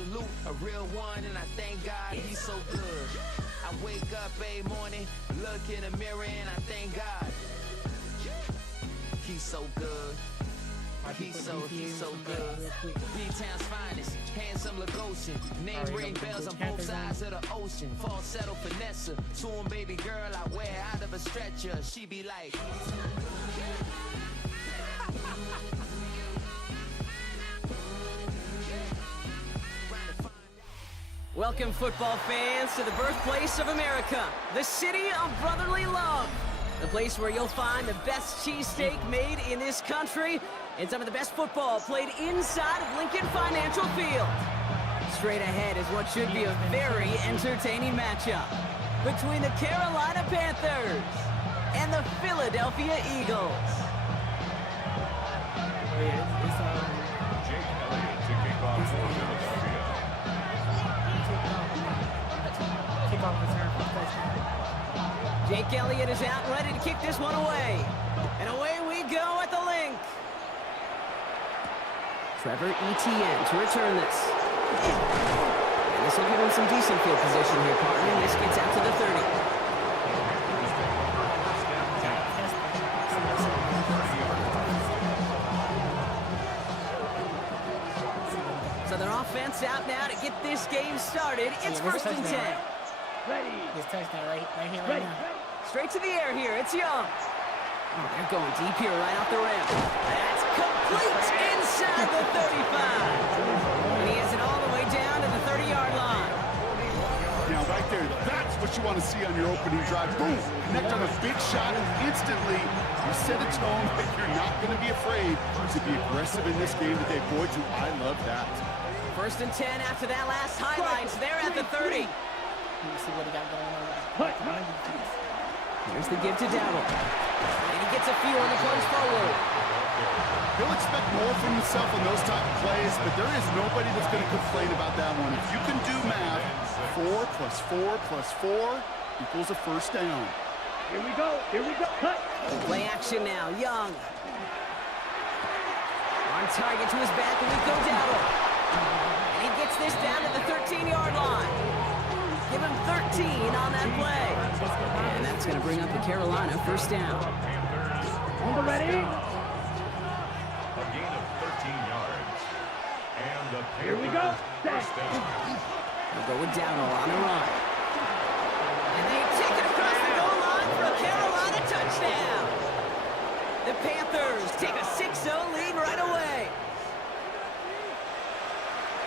salute a real one, and I thank God he's so good. I wake up every morning, look in the mirror, and I thank God he's so good. He's so good. B-Town's finest, handsome Lagosian. Name ring bells on both sides of the ocean. Falsetto finesse, soon baby girl I wear out of a stretcher. She be like. Welcome, football fans, to the birthplace of America, the city of brotherly love. The place where you'll find the best cheesesteak made in this country and some of the best football played inside of Lincoln Financial Field. Straight ahead is what should be a very entertaining matchup between the Carolina Panthers and the Philadelphia Eagles. Jake Elliott to kick off for Philadelphia. Kickoff return for the touchdown. Jake Elliott is out ready to kick this one away. And away we go at the link. Trevor Etienne to return this. And this will give him some decent field position here, partner. This gets out to the 30. So their offense out now to get this game started. It's first and 10. Ready. This touchdown right here, right now. Straight to the air here. It's Young. Oh, they're going deep here right off the rim. That's complete inside the 35. And he has it all the way down to the 30-yard line. Now, right there, that's what you want to see on your opening drive. Boom! Connect on a big shot, and instantly you set a tone that you're not going to be afraid to be aggressive in this game today. Boy, do I love that. First and 10 after that last highlights. They're at the 30. You see what he got going on. Here's the give to Dowdle. And he gets a few on the plunge forward. He'll expect more from himself on those type of plays, but there is nobody that's going to complain about that one. If you can do math, 4 plus 4 plus 4 equals a first down. Here we go. Cut. Play action now. Young. On target to his back, and we go Dowdle. And he gets this down to the 13-yard line. Give him 13 on that play. And that's going to bring up the Carolina first down. Ready? A gain of 13 yards. And the Here we go. First down. They'll go with Dowdle on the run. And they take it across the goal line for a Carolina touchdown. The Panthers take a 6-0 lead right away.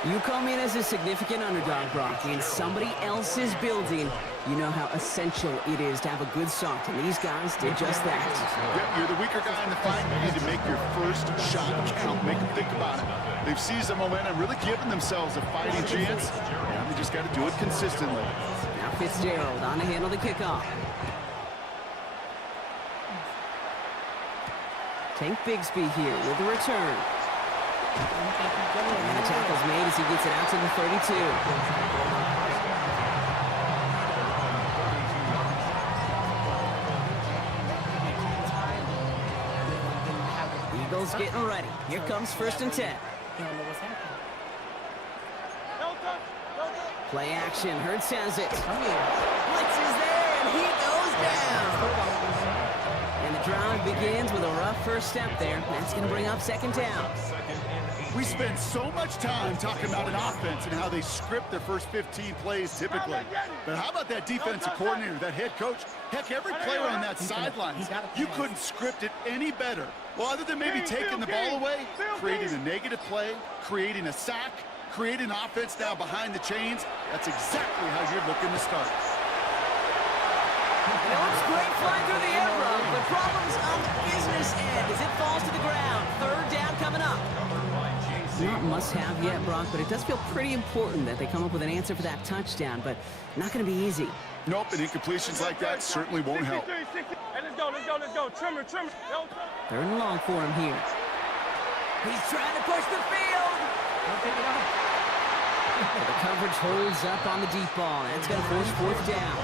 You come in as a significant underdog, Brock, in somebody else's building. You know how essential it is to have a good start, and these guys did just that. Yep, you're the weaker guy in the fight. You need to make your first shot count. Make them think about it. They've seized the momentum, really given themselves a fighting chance. Yeah, they just got to do it consistently. Now Fitzgerald on to handle the kickoff. Tank Bigsby here with the return. And the tackle's made as he gets it out to the 32. Eagles getting ready. Here comes first and 10. Play action. Hurts has it. Blitz is there, and he goes down. And the drive begins with a rough first step there. That's going to bring up second down. We spend so much time talking about an offense and how they script their first 15 plays typically. But how about that defensive coordinator, that head coach? Heck, every player on that sideline, you couldn't script it any better. Well, other than maybe taking the ball away, creating a negative play, creating a sack, creating offense now behind the chains, that's exactly how you're looking to start. It looks great flying through the air, Brock, but problems on the business end as it falls to the ground. Third down coming up. Not must-have yet, Brock, but it does feel pretty important that they come up with an answer for that touchdown, but not going to be easy. Nope, and incompletions like that certainly won't help. Hey, let's go. Trimmer. Third and long for him here. He's trying to push the field. But the coverage holds up on the deep ball. That's going to force fourth down.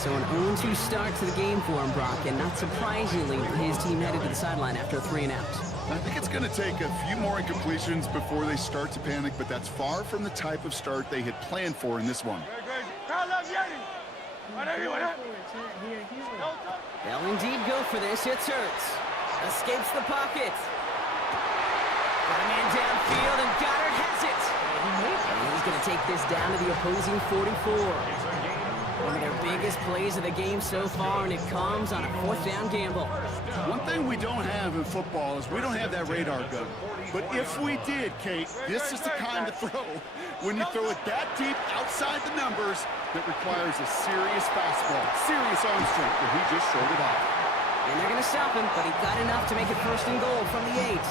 So an 0-2 start to the game for him, Brock, and not surprisingly, his team headed to the sideline after a 3-and-out. I think it's going to take a few more incompletions before they start to panic, but that's far from the type of start they had planned for in this one. They'll indeed go for this. It's Hurts. Escapes the pocket. Got a man downfield, and Goddard has it. And he's going to take this down to the opposing 44. One of their biggest plays of the game so far, and it comes on a 4th down gamble. One thing we don't have in football is we don't have that radar gun. But if we did, Kate, this is the kind of throw, when you throw it that deep outside the numbers, that requires a serious fastball, serious arm strength, and he just showed it off. And they're going to stop him, but he got enough to make it 1st and goal from the 8.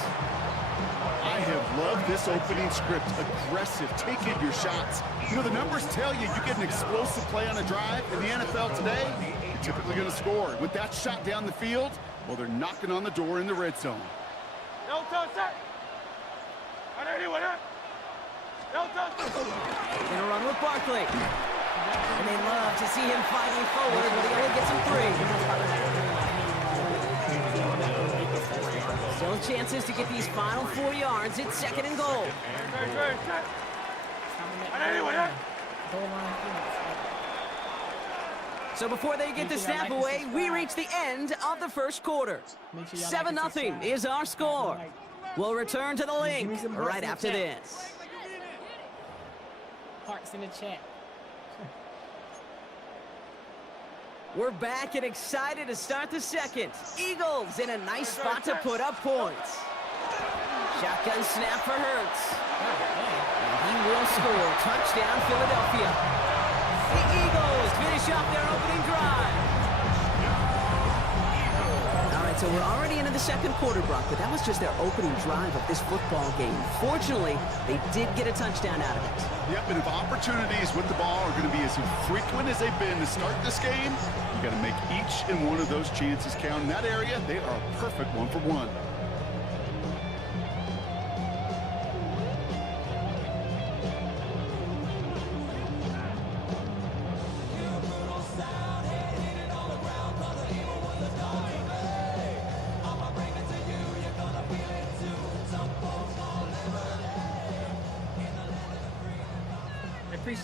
I have loved this opening script. Aggressive, taking your shots. You know, the numbers tell you get an explosive play on a drive. In the NFL today, you're typically going to score. With that shot down the field, well, they're knocking on the door in the red zone. Gonna run with Barkley. And they love to see him fighting forward, but he only gets him 3. Still chances to get these final 4 yards. It's 2nd and goal. So before they get the snap away, we reach the end of the 1st quarter. 7-0 is our score. We'll return to the link right after this. Hearts in the chat. We're back and excited to start the 2nd. Eagles in a nice spot to put up points. Shotgun snap for Hurts. And he will score. Touchdown, Philadelphia. The Eagles finish off their opening drive. All right, so we're already into the 2nd quarter, Brock, but that was just their opening drive of this football game. Fortunately, they did get a touchdown out of it. Yep, and if opportunities with the ball are going to be as infrequent as they've been to start this game, you got to make each and one of those chances count. In that area, they are a perfect 1-for-1.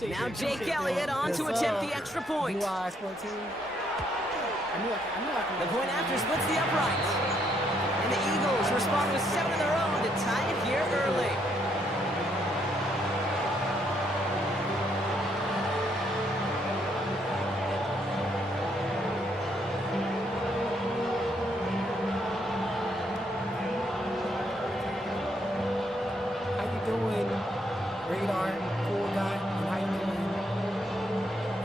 Now Jake Elliott on to attempt the extra point. The point after splits the uprights. And the Eagles respond with 7 of their own to tie it here early. How you doing, Radar, cool guy? And how you doing,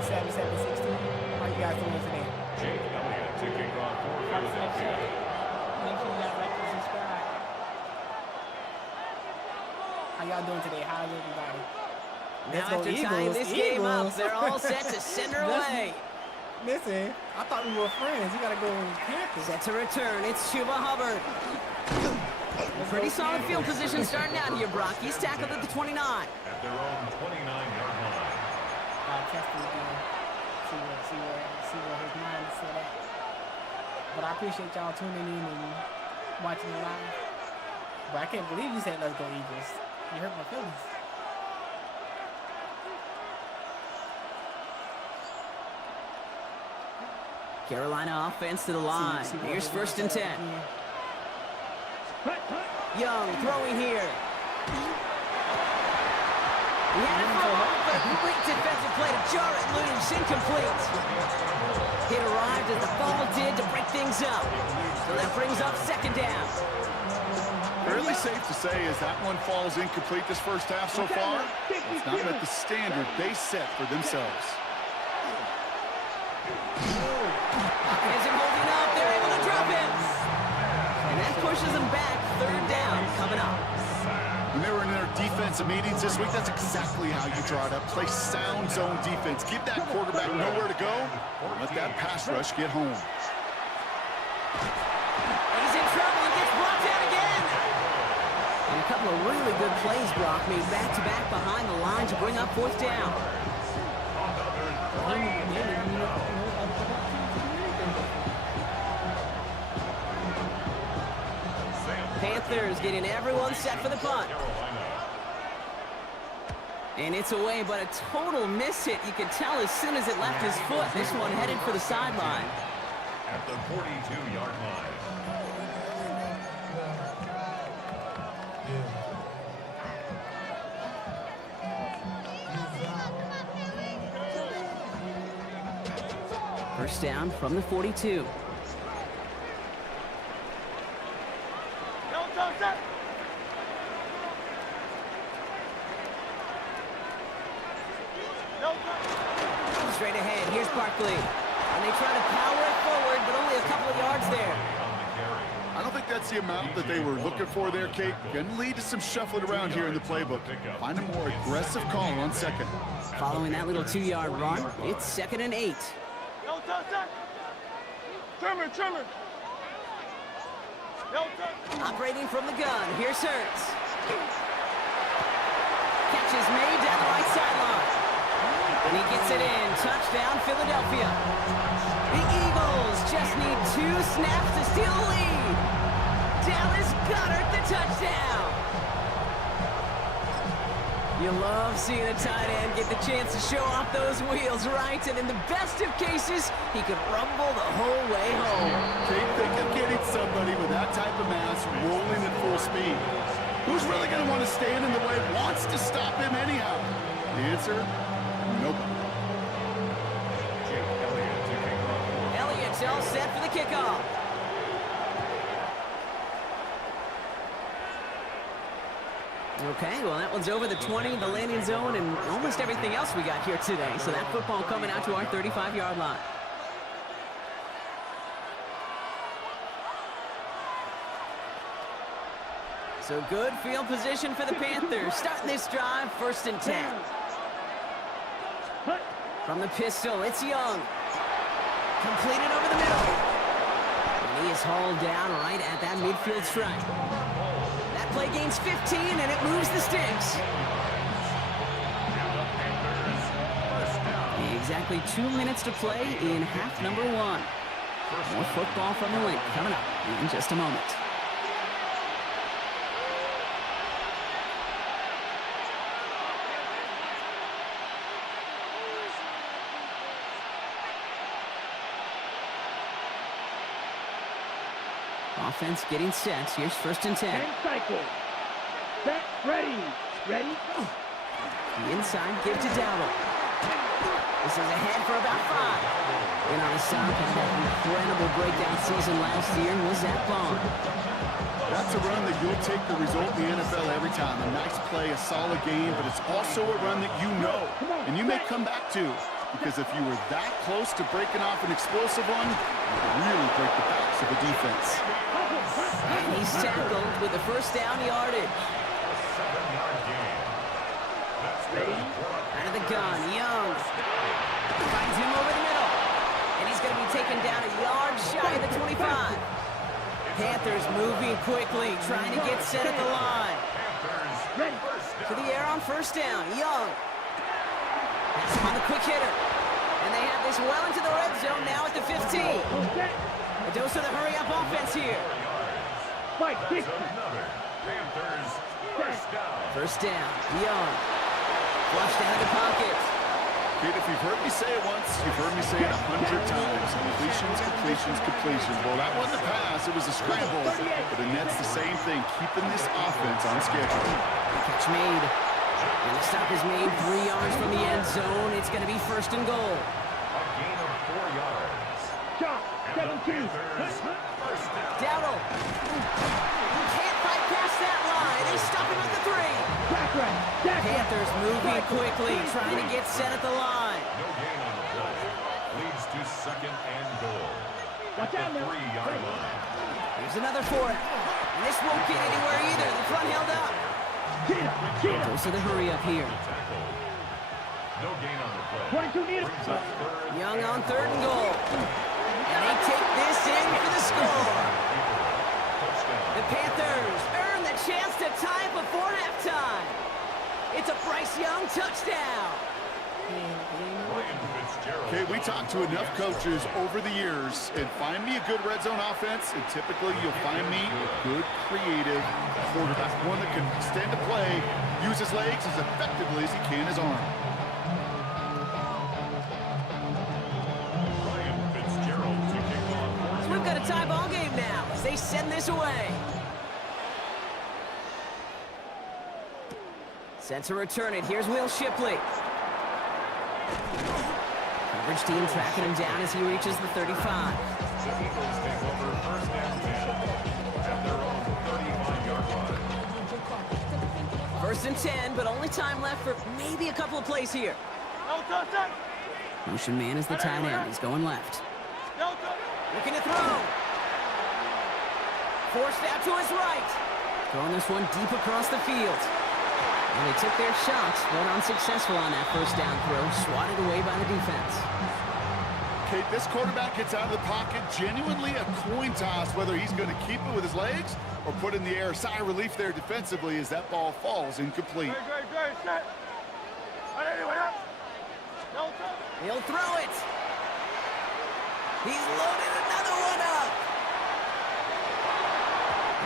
7762? How you guys doing today? Jake Elliott to kick off for Philadelphia. Make sure you guys like and subscribe. How y'all doing today? How's everybody? Now after tying this game up, they're all set to send her away. Listen, I thought we were friends. You gotta go Panthers. Set to return, it's Chuba Hubbard. Pretty solid field position starting out here, Brock. He's tackled at the 29. At their own 29-yard line. Test him again. See where his mind is set at. But I appreciate y'all tuning in and watching it live. But I can't believe you said let's go Eagles. You hurt my feelings. Carolina offense to the line. Here's 1st and 10. Young throwing here. He had it for home, but a complete defensive play to jar it loose. Incomplete. Hit arrived as the ball did to break things up. So that brings up 2nd down. Fairly safe to say as that one falls incomplete this first half so far, it's not met the standard they set for themselves. Is it holding up? They're able to drop it. And that pushes them back. 3rd down coming up. When they were in their defensive meetings this week, that's exactly how you draw it up. Play sound zone defense. Give that quarterback nowhere to go. Let that pass rush get home. He's in trouble and gets brought down again. And a couple of really good plays, Brock, made back-to-back behind the line to bring up 4th down. Panthers getting everyone set for the punt. And it's away, but a total miss hit. You could tell as soon as it left his foot. This one headed for the sideline. At the 42-yard line. First down from the 42. Straight ahead, here's Barkley. And they try to power it forward, but only a couple of yards there. I don't think that's the amount that they were looking for there, Kate. Going to lead to some shuffling around here in the playbook. Find a more aggressive call on second. Following that little 2-yard run, it's 2nd and 8. Trimmer. Operating from the gun, here's Hurts. Catch is made down the right sideline. And he gets it in. Touchdown, Philadelphia. The Eagles just need 2 snaps to steal the lead. Dallas Goedert, the touchdown. You love seeing a tight end get the chance to show off those wheels, right? And in the best of cases, he could rumble the whole way home. Kate, think of getting somebody with that type of mass rolling at full speed. Who's really going to want to stand in the way, wants to stop him anyhow? The answer, nobody. Elliott's all set for the kickoff. Okay, well, that one's over the 20, the landing zone, and almost everything else we got here today. So that football coming out to our 35-yard line. So good field position for the Panthers. Starting this drive, 1st and 10. From the pistol, it's Young. Completed over the middle. And he is hauled down right at that midfield stripe. That play gains 15, and it moves the sticks. Exactly 2 minutes to play in half number 1. More football from the link coming up in just a moment. Offense getting set. Here's 1st and 10. Cycle. Set. Ready. Go. The inside give to Dowdle. This is ahead for about 5. In on the stop, and that incredible breakout season last year was Zach Bond. That's a run that you'll take the result in the NFL every time. A nice play, a solid game, but it's also a run that you know, and you may come back to. Because if you were that close to breaking off an explosive one, you could really break the backs of the defense. And he's tackled with the 1st down yardage. Out of the gun, Young finds him over the middle. And he's going to be taken down a yard shy of the 25. Panthers moving quickly, trying to get set at the line. To the air on 1st down, Young. That's him on the quick hitter. And they have this well into the red zone now at the 15. A dose of the hurry-up offense here. First down, Young. Flushed out of the pocket. Kid, if you've heard me say it once, you've heard me say it 100 times. Completions. Well, that wasn't a pass. It was a scramble. But the Nets the same thing, keeping this offense on schedule. Catch made. And the stop is made 3 yards from the end zone. It's going to be 1st and goal. A gain of 4 yards. Shot. 17. Dowdle. Can't fight past that line. They stop him at the 3. Panthers moving quickly, trying to get set at the line. No gain on the play. Leads to 2nd and goal. At the 3-yard line. Here's another for it. And this won't get anywhere either. The front held up. Goes to the hurry up here. No gain on the play. 22 meters. Young on 3rd and goal. And they take this in for the score. The Panthers earn the chance to tie it before halftime. It's a Bryce Young touchdown. Ryan Fitzgerald. Okay, we talked to enough coaches over the years, and find me a good red zone offense, and typically you'll find me a good creative quarterback, one that can extend a play, use his legs as effectively as he can his arm. Ryan Fitzgerald to kick off. So we've got a tie ball game now as they send this away. Set to return it. Here's Will Shipley. Coverage team tracking him down as he reaches the 35. The Eagles take over first down 10 at their own 35-yard line. First and 10, but only time left for maybe a couple of plays here. Motion man is the tight end. He's going left. Looking to throw. Forced out to his right. Throwing this one deep across the field. And they took their shots, but unsuccessful on that first down throw, swatted away by the defense. Okay, this quarterback gets out of the pocket, genuinely a coin toss, whether he's going to keep it with his legs or put it in the air. Sigh of relief there defensively as that ball falls incomplete. He'll throw it. He's loaded another one up.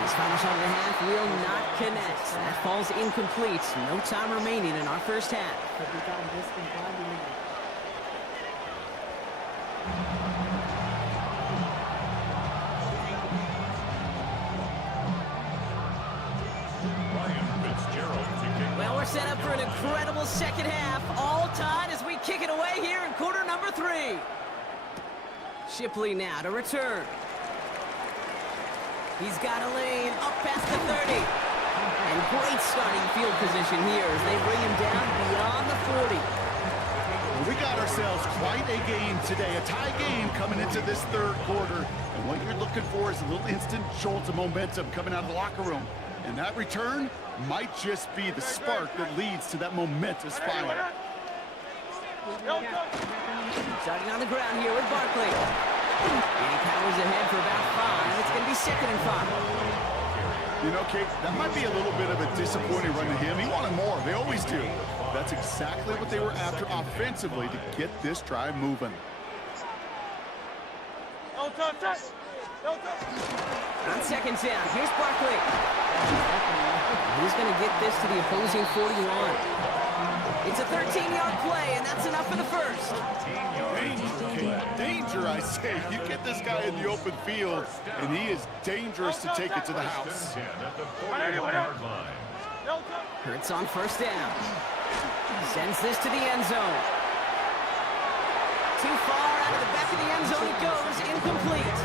His final shot of the half will not connect. That falls incomplete. No time remaining in our first half. Ryan Fitzgerald to kick off. Well, we're set up for an incredible second half. All tied as we kick it away here in quarter number 3. Shipley now to return. He's got a lane up past the 30. And great starting field position here as they bring him down beyond the 40. We got ourselves quite a game today, a tie game coming into this third quarter. And what you're looking for is a little instant jolt of momentum coming out of the locker room. And that return might just be the spark that leads to that momentous fire. Starting on the ground here with Barkley. And he powers ahead for about 5. It's going to be 2nd and 5. You know, Kate, that might be a little bit of a disappointing run to him. He wanted more. They always do. That's exactly what they were after offensively to get this drive moving. On 2nd down, here's Barkley. He's going to get this to the opposing 41. It's a 13-yard play, and that's enough for the first. Danger, I say. You get this guy in the open field, and he is dangerous to take it to the house. 10 at the 40-yard line. Hurts on first down. Sends this to the end zone. Too far out of the back of the end zone it goes, incomplete.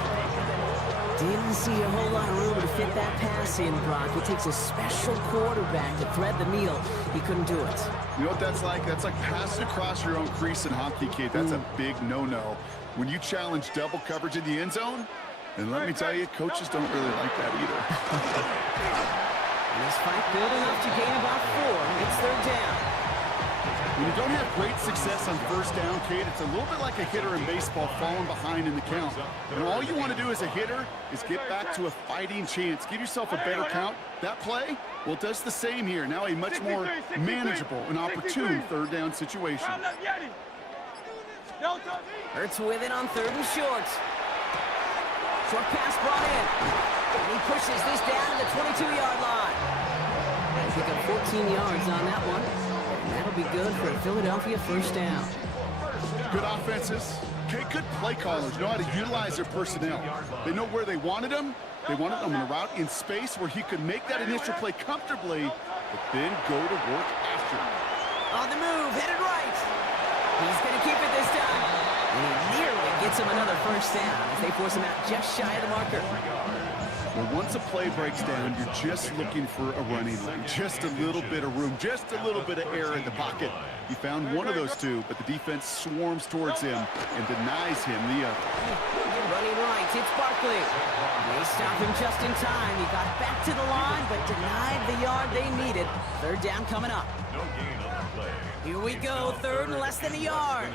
Didn't see a whole lot of room to fit that pass in, Brock. It takes a special quarterback to thread the needle. He couldn't do it. You know what that's like? That's like passing across your own crease in hockey, Kate. That's a big no-no. When you challenge double coverage in the end zone, and let me tell you, coaches don't really like that either. And this fight good enough to gain about 4. It's 3rd down. When you don't have great success on first down, Kate, it's a little bit like a hitter in baseball falling behind in the count. And all you want to do as a hitter is get back to a fighting chance. Give yourself a better count. That play, well, does the same here. Now a much more manageable and opportune 3rd down situation. Hurts with it on 3rd and short. Short pass brought in. And he pushes this down to the 22-yard line. They pick up 14 yards on that one. And that'll be good for a Philadelphia first down. Good offenses. Okay, good play callers know how to utilize their personnel. They know where they wanted them. They wanted them in a route in space where he could make that initial play comfortably, but then go to work after. On the move, headed right. He's going to keep it this time. And he nearly gets him another first down as they force him out just shy of the marker. Well, once a play breaks down, you're just looking for a running lane. Just a little bit of room, just a little bit of air in the pocket. He found one of those two, but the defense swarms towards him and denies him the other. Running right, it's Barkley. They stop him just in time. He got back to the line, but denied the yard they needed. 3rd down coming up. No gain on the play. Here we go, 3rd and less than a yard.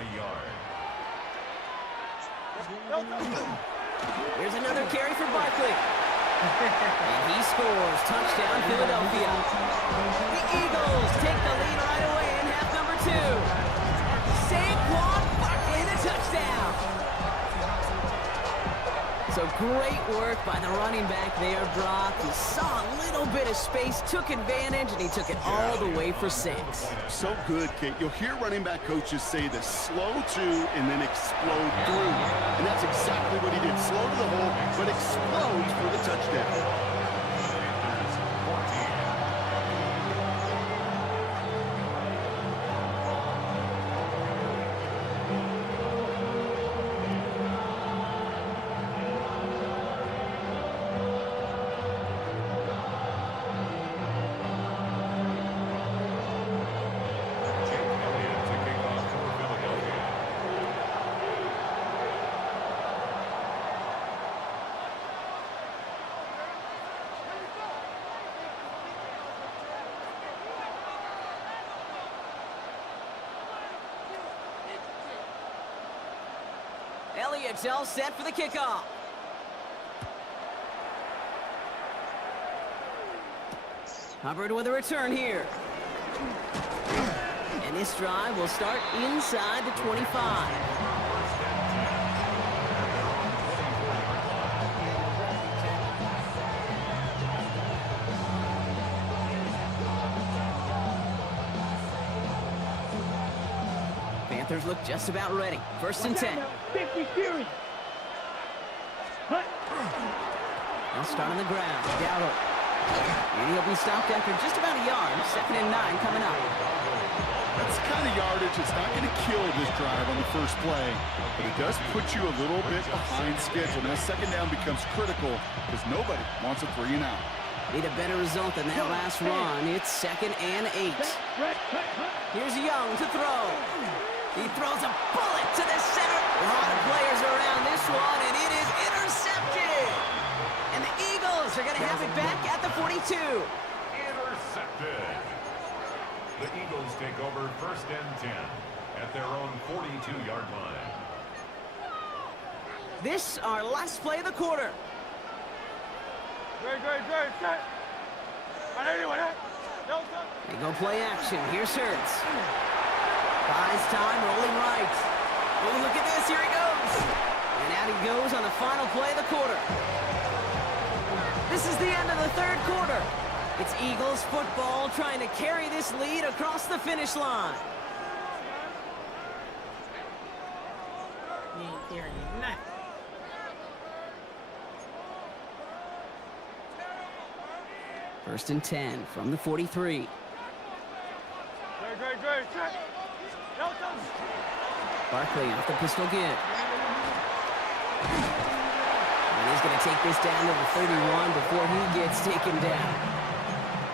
Here's another carry for Barkley. And he scores. Touchdown, Philadelphia. The Eagles take the lead right away in half number 2. Great work by the running back there, Brock. He saw a little bit of space, took advantage, and he took it all the way for 6. So good, Kate. You'll hear running back coaches say this: slow to and then explode through. And that's exactly what he did. Slow to the hole, but explodes for the touchdown. Elliott's all set for the kickoff. Hubbard with a return here. And this drive will start inside the 25. Panthers look just about ready. 1st and 10. 50 series. They'll start on the ground. Dowdle. And he'll be stopped after just about a yard. 2nd and 9 coming up. That's the kind of yardage that's not going to kill this drive on the first play, but it does put you a little bit behind schedule. Now, 2nd down becomes critical because nobody wants a 3 and out. Need a better result than that last run. It's 2nd and 8. Here's Young to throw. He throws a bullet to the center. A lot of players around this one, and it is intercepted. And the Eagles are going to have it back at the 42. Intercepted. The Eagles take over 1st and 10 at their own 42-yard line. This our last play of the quarter. Great, set. They go play action. Here's Hurts. Buys time, rolling right. Oh, look at this. Here he goes. And out he goes on the final play of the quarter. This is the end of the 3rd quarter. It's Eagles football trying to carry this lead across the finish line. He ain't carrying nothing. First and 10 from the 43. Great, set. Barkley off the pistol give. And he's going to take this down to the 31 before he gets taken down.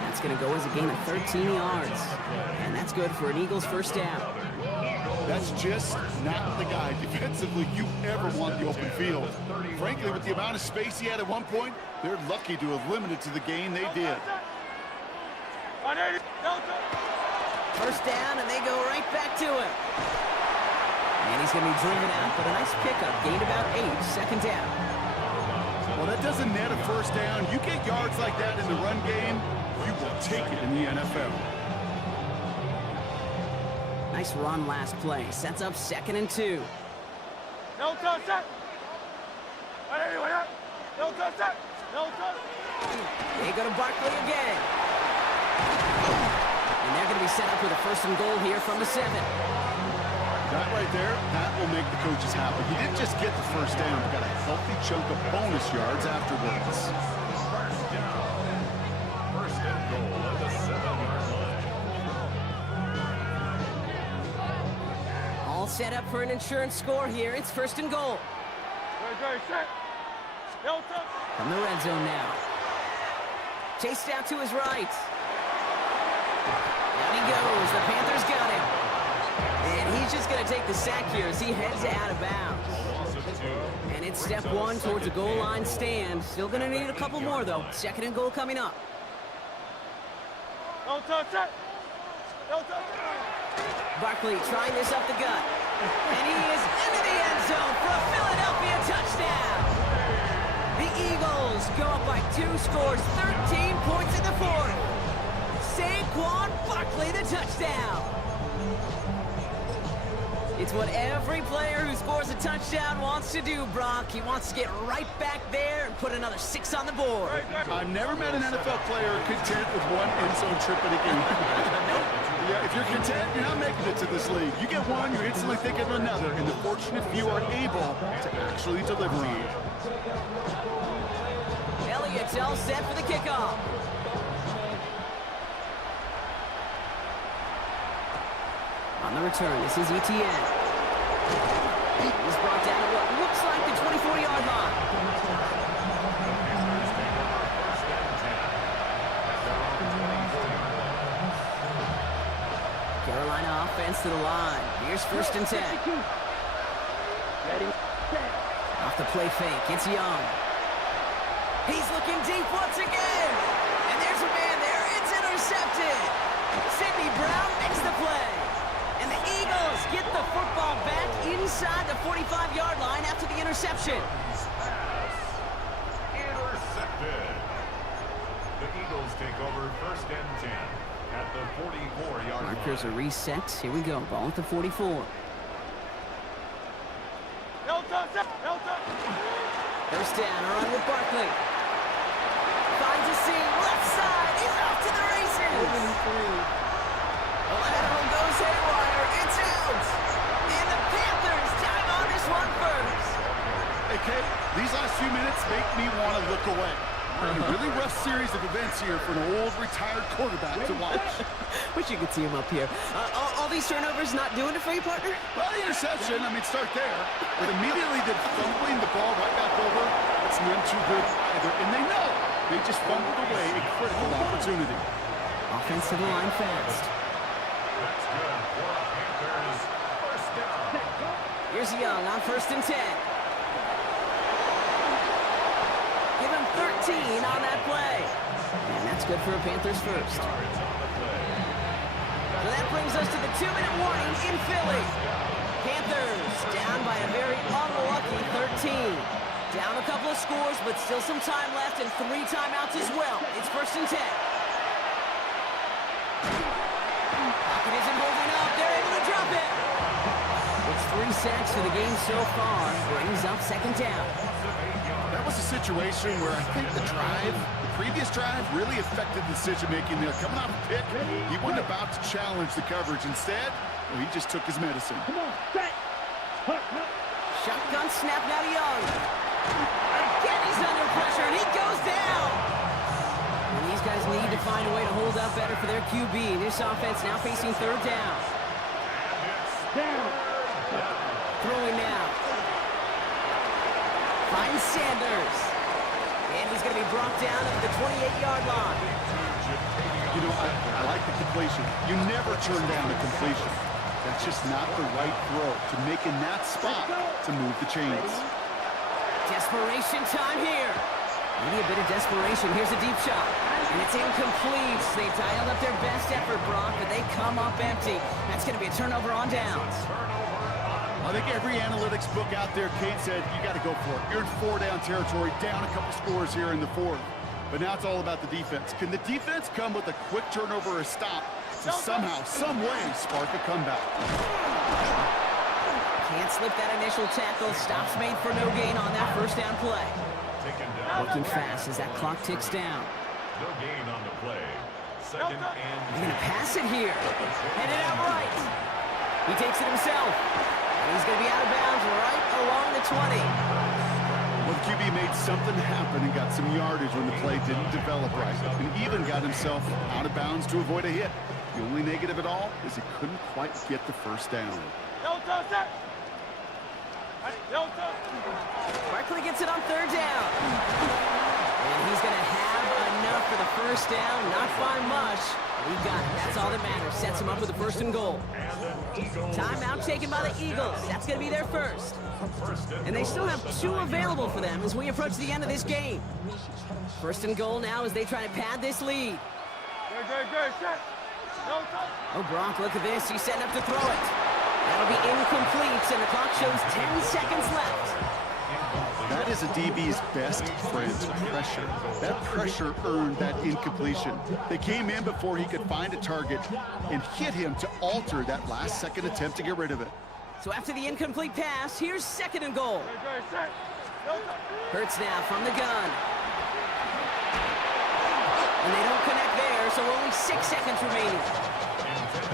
That's going to go as a gain of 13 yards. And that's good for an Eagles 1st down. That's just not the guy defensively you ever want the open field. Frankly, with the amount of space he had at one point, they're lucky to have limited to the gain they did. 1st down, and they go right back to it. And he's going to be driven out, but a nice pickup. Gained about 8, 2nd down. Well, that doesn't net a 1st down. You get yards like that in the run game, you will take it in the NFL. Nice run last play. Sets up 2nd and 2. They go to Barkley again. And they're going to be set up with a 1st and goal here from the 7. That right there, that will make the coaches happy. He didn't just get the 1st down, he got a healthy chunk of bonus yards afterwards. 1st down. 1st and goal at the 7-yard line. All set up for an insurance score here. It's 1st and goal. From the red zone now. Chased out to his right. Down he goes. The Panthers got him. And he's just going to take the sack here as he heads out of bounds. And it's step 1 towards a goal line stand. Still going to need a couple more, though. 2nd and goal coming up. Barkley trying this up the gut. And he is into the end zone for a Philadelphia touchdown. The Eagles go up by 2 scores, 13 points in the 4th. Saquon Barkley, the touchdown. It's what every player who scores a touchdown wants to do, Brock. He wants to get right back there and put another 6 on the board. I've never met an NFL player content with one end zone trip in a game. Yeah, if you're content, you're not making it to this league. You get one, you're instantly thinking of another, and the fortunate few are able to actually deliver on it. Elliott's all set for the kickoff. On the return, this is ETN. He's brought down to what looks like the 24-yard line. Carolina offense to the line. Here's 1st and 10. Off the play fake, it's Young. He's looking deep once again. And there's a man there. It's intercepted. Sidney Brown makes the play. And the Eagles get the football back inside the 45-yard line after the interception. Intercepted. The Eagles take over 1st and 10 at the 44-yard line. Markers are reset. Here we go. Ball at the 44. First down, a run with Barkley. Finds a seam, left side. He's off to the races. The lateral goes haywire. It's out. And the Panthers time on this one first. Hey, Kate, these last few minutes make me want to look away. A really rough series of events here for an old retired quarterback to watch. Wish you could see him up here. All these turnovers not doing it for you, partner? Well, the interception, I mean, start there. But immediately they're fumbling the ball right back over. It's none too good either. And they know they just fumbled away a critical opportunity. Offense to the line fast. That's good for the Panthers. 1st down. Here's Young on 1st and 10. Give him 13 on that play. And that's good for a Panthers first. So that brings us to the 2-minute warning in Philly. Panthers down by a very unlucky 13. Down a couple of scores, but still some time left and 3 timeouts as well. It's 1st and 10. Pocket isn't holding up. They're able to drop it. It's 3 sacks for the game so far. Brings up 2nd down. That was a situation where I think the previous drive really affected the decision-making there. Coming off a pick, he wasn't about to challenge the coverage. Instead, well, he just took his medicine. Shotgun snap now to Young. Again, he's under pressure, and he goes down. And these guys need to find a way to hold up better for their QB. This offense now facing 3rd down. Throwing now. Finds Sanders. And he's going to be brought down at the 28-yard line. You know, I like the completion. You never turn down a completion. That's just not the right throw to make in that spot to move the chains. Desperation time here. Maybe a bit of desperation. Here's a deep shot. And it's incomplete. They dialed up their best effort, Brock, but they come up empty. That's going to be a turnover on downs. I think every analytics book out there, Kate said, you got to go for it. You're in 4-down territory, down a couple scores here in the 4th. But now it's all about the defense. Can the defense come with a quick turnover or a stop to somehow, some way, spark a comeback? Can't slip that initial tackle. Stops made for no gain on that 1st down play. Working fast as that clock ticks down. No gain on the play. 2nd and 10. He's going to pass it here. Headed out right. He takes it himself. And he's going to be out of bounds right along the 20. Well, the QB made something happen and got some yardage when the play didn't develop right. And even got himself out of bounds to avoid a hit. The only negative at all is he couldn't quite get the 1st down. Barkley gets it on 3rd down. And he's going to have enough for the 1st down. Not by much. He got it. That's all that matters. Sets him up with a 1st and goal. Timeout taken by the Eagles. That's going to be their first. And they still have 2 available for them as we approach the end of this game. 1st and goal now as they try to pad this lead. Oh, Brock, look at this. He's setting up to throw it. That'll be incomplete, and the clock shows 10 seconds left. That is a DB's best friend, pressure. That pressure earned that incompletion. They came in before he could find a target and hit him to alter that last-second attempt to get rid of it. So after the incomplete pass, here's 2nd and goal. Hurts now from the gun. And they don't connect there, so only 6 seconds remaining.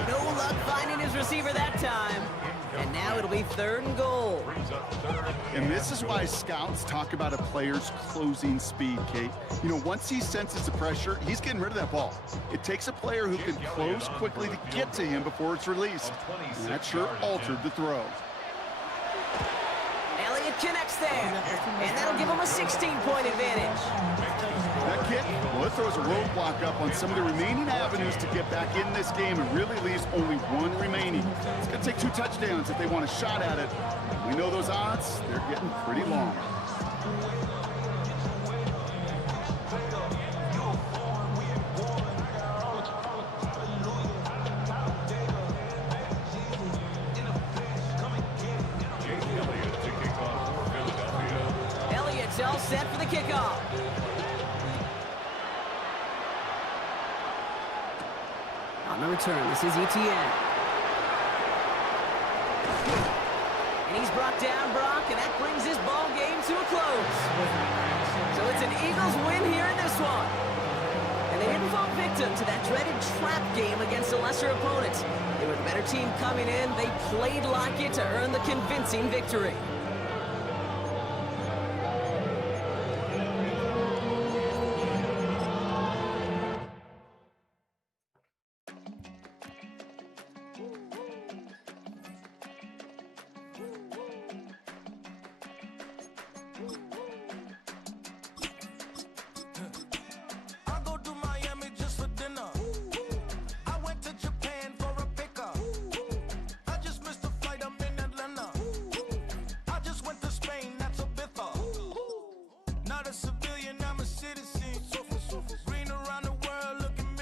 No luck finding his receiver that time. And now it'll be 3rd and goal. And this is why scouts talk about a player's closing speed, Kate. You know, once he senses the pressure, he's getting rid of that ball. It takes a player who can close quickly to get to him before it's released. And that sure altered the throw. Elliott connects there. And that'll give him a 16-point advantage. That kick, well, it throws a roadblock up on some of the remaining avenues to get back in this game and really leaves only one remaining. It's going to take 2 touchdowns if they want a shot at it. We know those odds, they're getting pretty long. Elliott's all set for the kickoff. On the return, this is ETN. And he's brought down, Brock, and that brings this ball game to a close. So it's an Eagles win here in this one. And they didn't fall victim to that dreaded trap game against a lesser opponent. They were the better team coming in. They played like it to earn the convincing victory.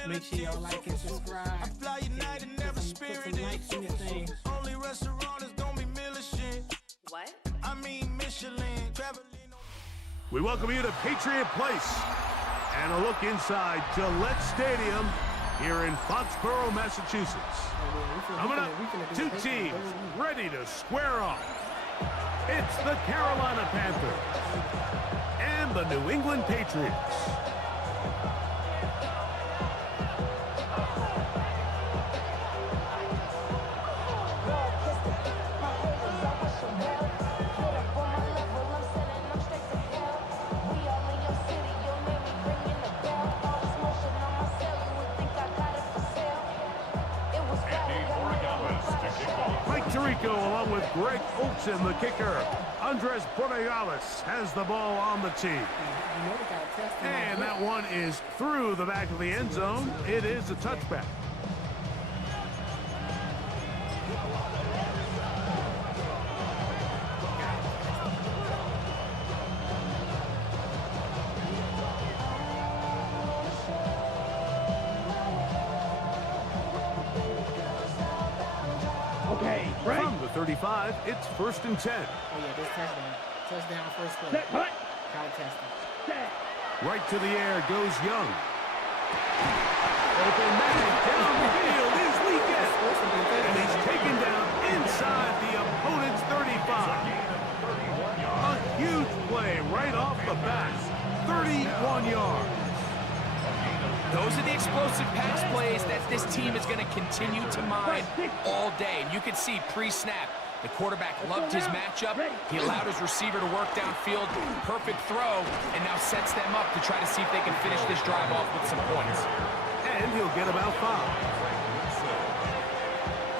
Make sure y'all like and subscribe. I fly United, never spirit likes in this thing. Only restaurant is gonna be Michelin. What? I mean Michelin. We welcome you to Patriot Place and a look inside Gillette Stadium here in Foxborough, Massachusetts. Coming up, 2 teams ready to square off. It's the Carolina Panthers and the New England Patriots. Tirico along with Greg Olsen, the kicker. Andres Borregales has the ball on the tee. And that one is through the back of the end zone. It is a touchback. From the 35, it's 1st and 10. Oh, yeah, this touchdown. Touchdown, first play. Gotta test it. Right to the air goes Young. Open man down the field is Weekend. And he's taken down inside the opponent's 35. A huge play right off the bat. 31 yards. Those are the explosive pass plays that this team is going to continue to mine all day. And you can see pre-snap, the quarterback loved his matchup. He allowed his receiver to work downfield. Perfect throw, and now sets them up to try to see if they can finish this drive off with some points. And he'll get about 5.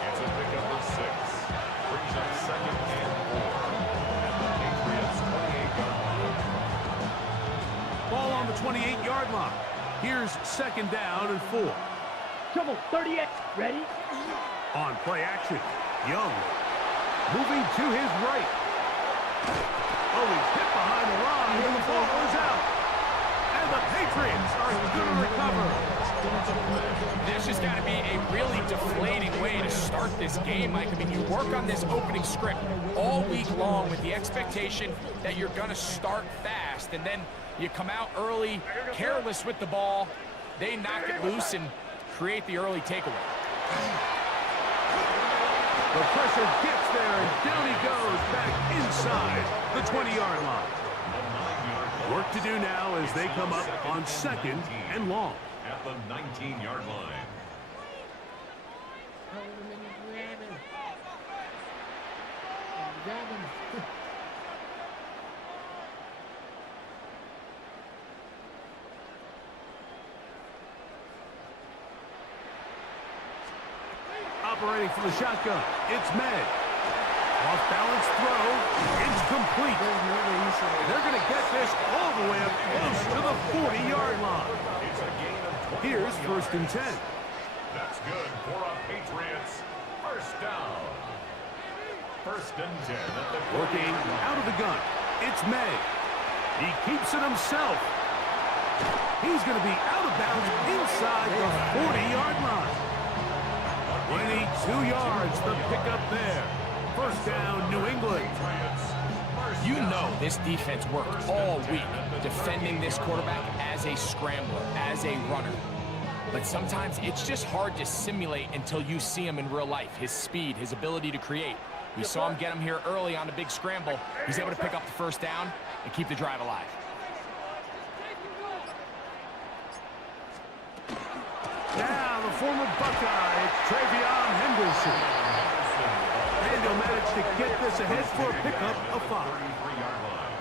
It's a pickup of 6. Brings up 2nd and 4. At the Patriots' 28-yard line. Ball on the 28-yard line. Here's 2nd down and 4. Trouble, 38. Ready? On play action, Young moving to his right. Oh, he's hit behind the line and the ball is out. And the Patriots are going to recover. There's just got to be a really deflating way to start this game, Mike. I mean, you work on this opening script all week long with the expectation that you're going to start fast, and then you come out early, careless with the ball. They knock it loose and create the early takeaway. The pressure gets there, and down he goes back inside the 20-yard line. Work to do now as they come up on 2nd and long. At the 19-yard line. Operating for the shotgun, it's May. Off-balance throw, incomplete. They're going to get this all the way up close to the 40-yard line. It's a gain of 20 Here's 1st and 10. That's good for a Patriots first down. 1st and 10 at the Working out of the gun, it's May. He keeps it himself. He's going to be out of bounds inside the 40-yard line. 22 yards, the pickup there. First down, New England. You know this defense worked all week defending this quarterback as a scrambler, as a runner. But sometimes it's just hard to simulate until you see him in real life. His speed, his ability to create. We saw him get him here early on the big scramble. He's able to pick up the first down and keep the drive alive. Now the former Buckeye, Travion Henderson. And he'll manage to get this ahead for a pickup of 5. 33-yard line.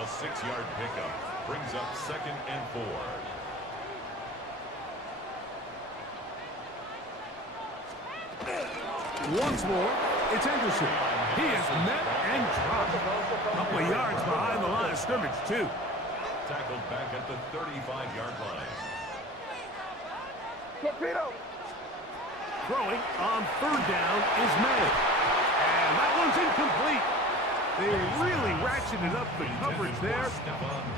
A 6-yard pickup brings up 2nd and 4. Once more, it's Henderson. He is met and dropped. A couple of yards behind the line of scrimmage, too. Tackled back at the 35-yard line. Throwing on 3rd down is May. And that one's incomplete. They really ratcheted up the coverage there,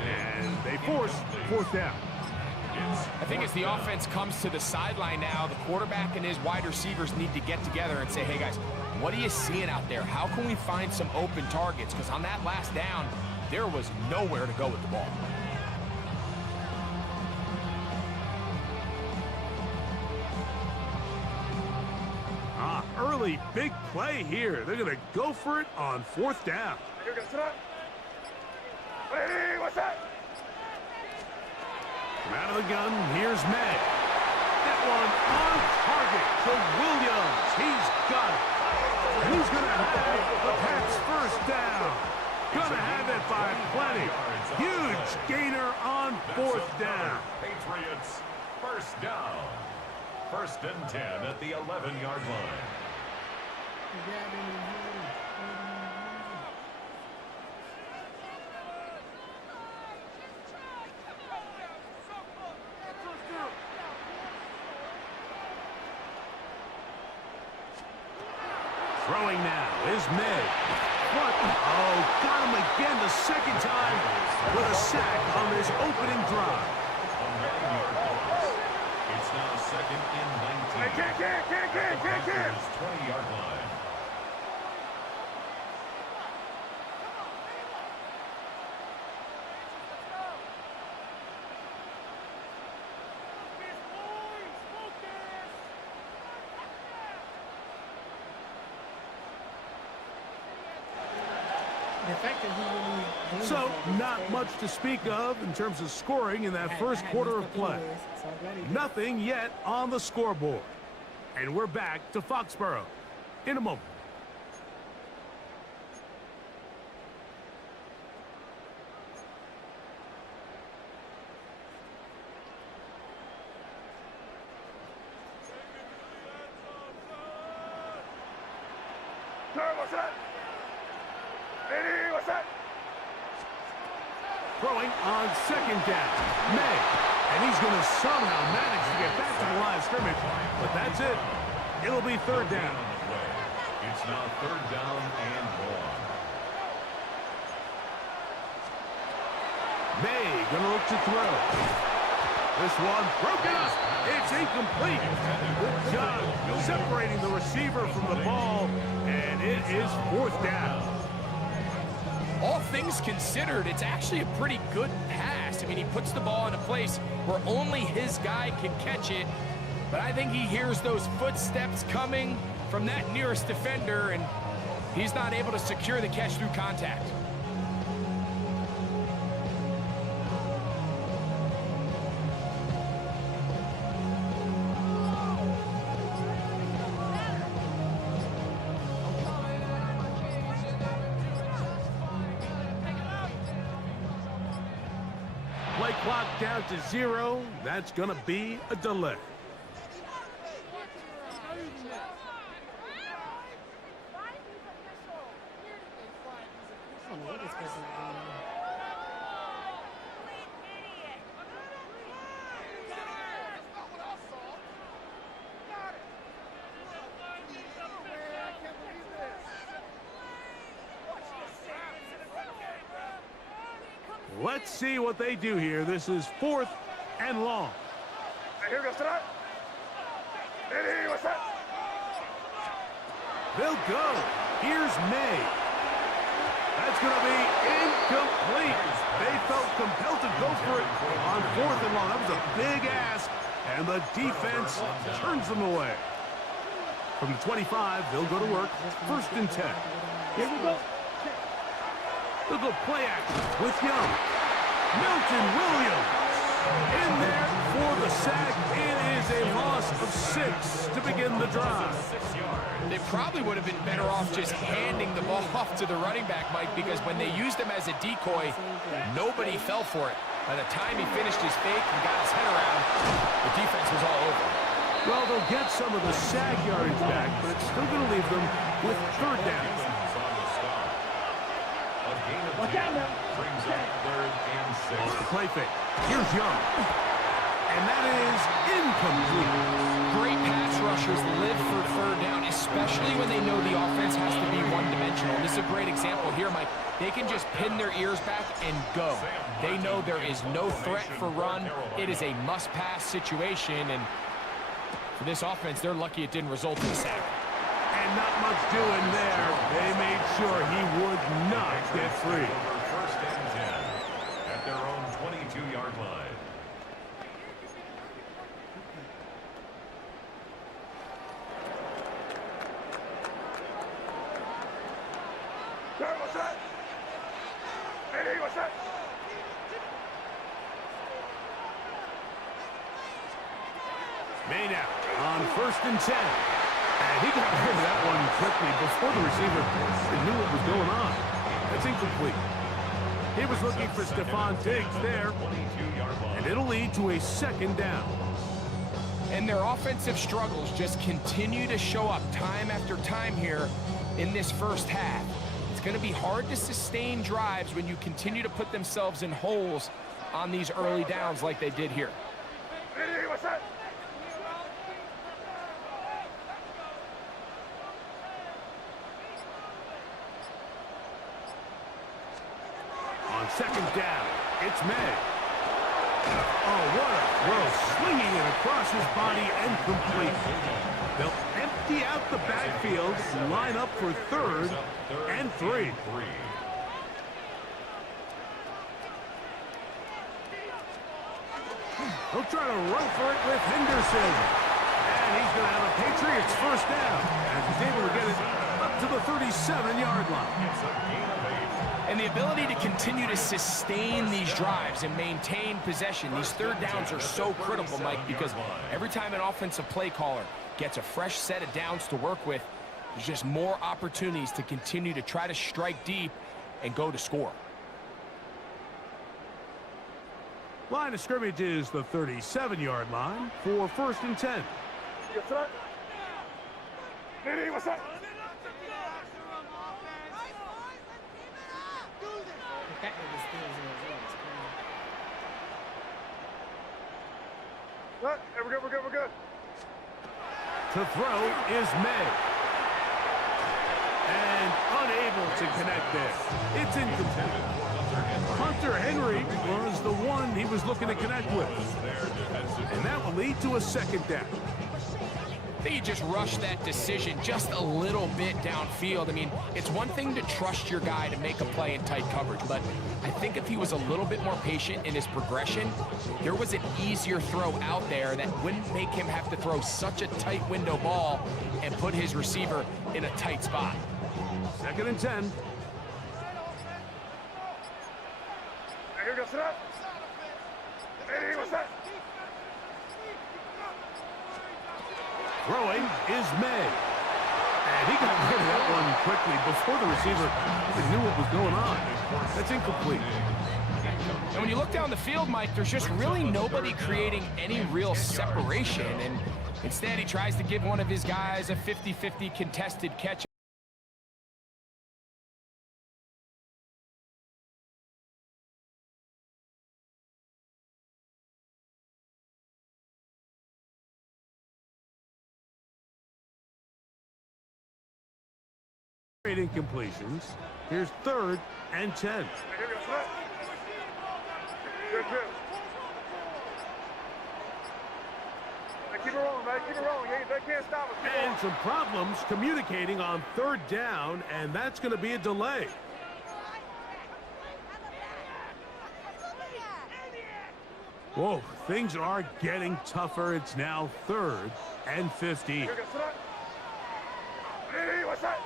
and they force 4th down. I think as the offense comes to the sideline now, the quarterback and his wide receivers need to get together and say, hey guys, what are you seeing out there? How can we find some open targets? Because on that last down, there was nowhere to go with the ball. Early big play here. They're going to go for it on 4th down. From out of the gun, here's May. That one on target to Williams. He's got it. He's going to have the Pats first down. Going to have it by plenty. Huge gainer on 4th down. Patriots first down. 1st and 10 at the 11-yard line. Throwing now is May. What? Oh, got him again the 2nd time with a sack on this opening drive. A 9-yard loss. It's now 2nd and 19. Can't. 20-yard line. So, not much to speak of in terms of scoring in that first quarter of play. Nothing yet on the scoreboard. And we're back to Foxborough in a moment. Throwing on 2nd down, May. And he's going to somehow manage to get back to the line of scrimmage. But that's it. It'll be 3rd down. It's now 3rd down and long. May going to look to throw. This one broken up. It's incomplete. Good job separating the receiver from the ball. And it is 4th down. All things considered, it's actually a pretty good pass. I mean, he puts the ball in a place where only his guy can catch it. But I think he hears those footsteps coming, from that nearest defender, and he's not able to secure the catch through contact. Play clock down to 0. That's going to be a delay. Let's see what they do here. This is 4th and long. They'll go. Here's May. That's going to be incomplete. They felt compelled to go for it on 4th and long. That was a big ask, and the defense turns them away. From the 25, they'll go to work. 1st and 10. Here we go. They'll go play action with Young. Milton Williams in there for the sack. It is a loss of 6 to begin the drive. They probably would have been better off just handing the ball off to the running back, Mike, because when they used him as a decoy, nobody fell for it. By the time he finished his fake and got his head around, the defense was all over. Well, they'll get some of the sack yardage back, but it's still going to leave them with 3rd down. Watch out now. Brings up 3rd and 6. The play fake. Here's Young. And that is incomplete. Great pass rushers live for 3rd down, especially when they know the offense has to be one-dimensional. This is a great example here, Mike. They can just pin their ears back and go. They know there is no threat for run. It is a must-pass situation, and for this offense, they're lucky it didn't result in a sack. And not much doing there. They made sure he would not get free. 1st and 10 at their own 22-yard line. May now on 1st and 10. And he got rid of that one quickly before the receiver knew what was going on. That's incomplete. He was looking for Stephon Diggs there, and it'll lead to a 2nd down. And their offensive struggles just continue to show up time after time here in this first half. It's going to be hard to sustain drives when you continue to put themselves in holes on these early downs like they did here. On 2nd down, it's May. Oh, what a throw. Swinging it across his body and complete. They'll empty out the backfield and line up for 3rd and 3. They'll try to run for it with Henderson. And he's going to have a Patriots 1st down as he's able to get it up to the 37-yard line. And the ability to continue to sustain these drives and maintain possession, these 3rd downs are so critical, Mike, because every time an offensive play caller gets a fresh set of downs to work with, there's just more opportunities to continue to try to strike deep and go to score. Line of scrimmage is the 37-yard line for 1st and 10. Yes, sir. What's up? We're good. To throw is May. And unable to connect there. It's incomplete. Hunter Henry was the one he was looking to connect with. And that will lead to a 2nd down. think he just rushed that decision just a little bit downfield. I mean, it's one thing to trust your guy to make a play in tight coverage, but I think if he was a little bit more patient in his progression, there was an easier throw out there that wouldn't make him have to throw such a tight window ball and put his receiver in a tight spot. 2nd and 10. Here goes it. Hey, what's that? Throwing is May. And he got rid of that one quickly before the receiver even knew what was going on. That's incomplete. And when you look down the field, Mike, there's just really nobody creating any real separation. And instead, he tries to give one of his guys a 50-50 contested catch. Great incompletions. Here's 3rd and 10. Here goes it. Good. Hey, keep it rolling, man. Keep it rolling. They can't stop us. And some problems communicating on 3rd down, and that's going to be a delay. Whoa, things are getting tougher. It's now 3rd and 15. Here goes it. Hey, what's that?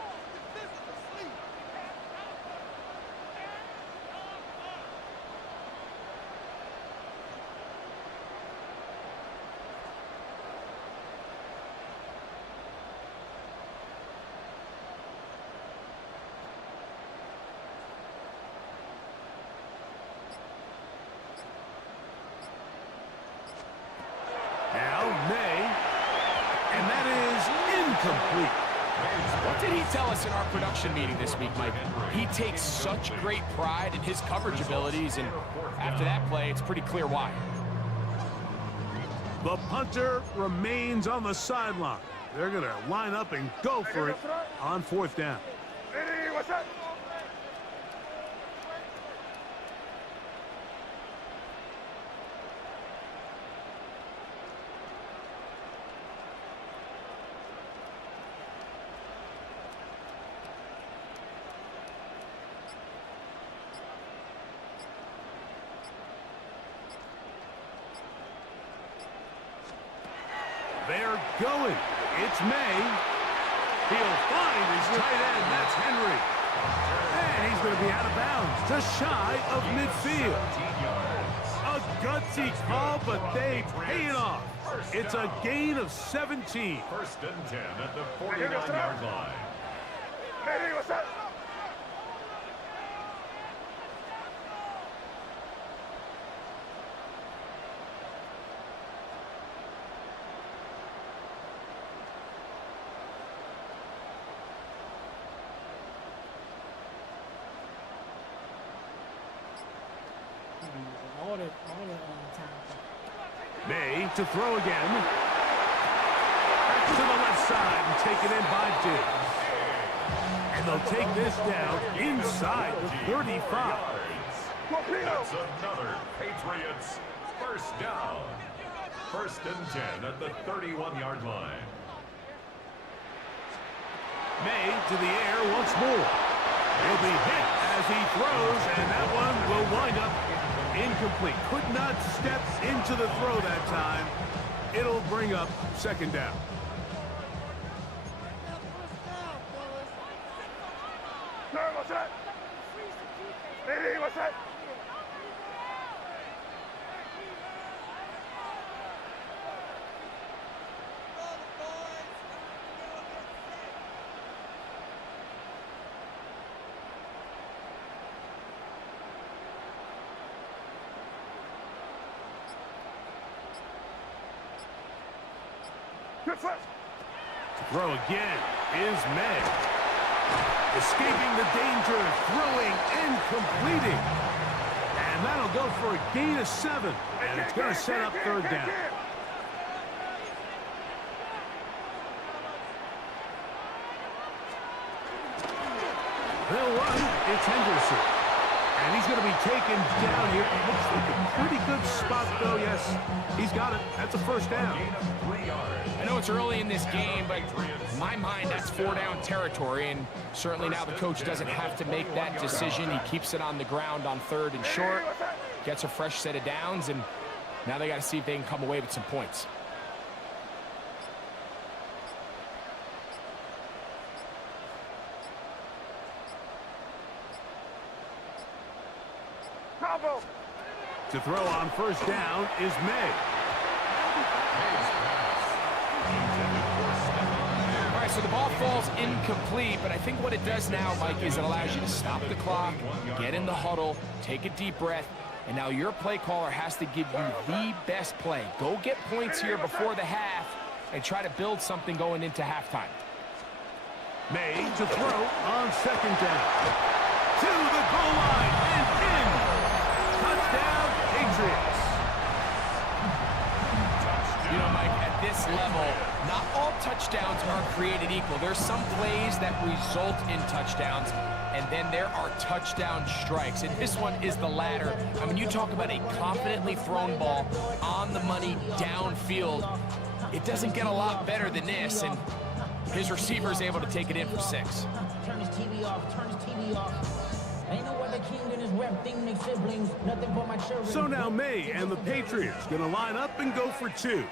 Incomplete. What did he tell us in our production meeting this week, Mike? He takes such great pride in his coverage abilities, and after that play, it's pretty clear why. The punter remains on the sideline. They're going to line up and go for it on 4th down. Hey, what's that? They're going. It's May. He'll find his tight end. That's Henry. And he's going to be out of bounds, just shy of midfield. A gutsy call, but they pay it off. It's a gain of 17. 1st and 10 at the 49-yard line. Hey, what's that? May to throw again. Back to the left side and taken in by Diggs. And they'll take this down inside the 35. That's another Patriots 1st down. 1st and 10 at the 31-yard line. May to the air once more. He'll be hit as he throws, and that one will wind up incomplete. Could not step into the throw that time. It'll bring up 2nd down. What's that? Hey, what's that? To throw again is May. Escaping the danger, throwing and completing. And that'll go for a gain of 7. And it's going to set up 3rd down. They'll run. It's Henderson. And he's going to be taken down here. It looks like a pretty good spot, though. Yes, he's got it. That's a first down. I know it's early in this game, but in my mind, that's 4-down territory. And certainly now the coach doesn't have to make that decision. He keeps it on the ground on 3rd and short, gets a fresh set of downs, and now they got to see if they can come away with some points. To throw on first down is May. All right, so the ball falls incomplete, but I think what it does now, Mike, is it allows you to stop the clock, get in the huddle, take a deep breath, and now your play caller has to give you the best play. Go get points here before the half and try to build something going into halftime. May to throw on second down. To the goal line and in. Touchdown, Patriots. You know, Mike, at this level, not all touchdowns are created equal. There's some plays that result in touchdowns, and then there are touchdown strikes. And this one is the latter. I mean, you talk about a confidently thrown ball on the money downfield. It doesn't get a lot better than this, and his receiver is able to take it in for 6. Turn his TV off, turn his TV off. Ain't no other king in his rep thing, make siblings, nothing but my children. So now May and the Patriots going to line up and go for 2.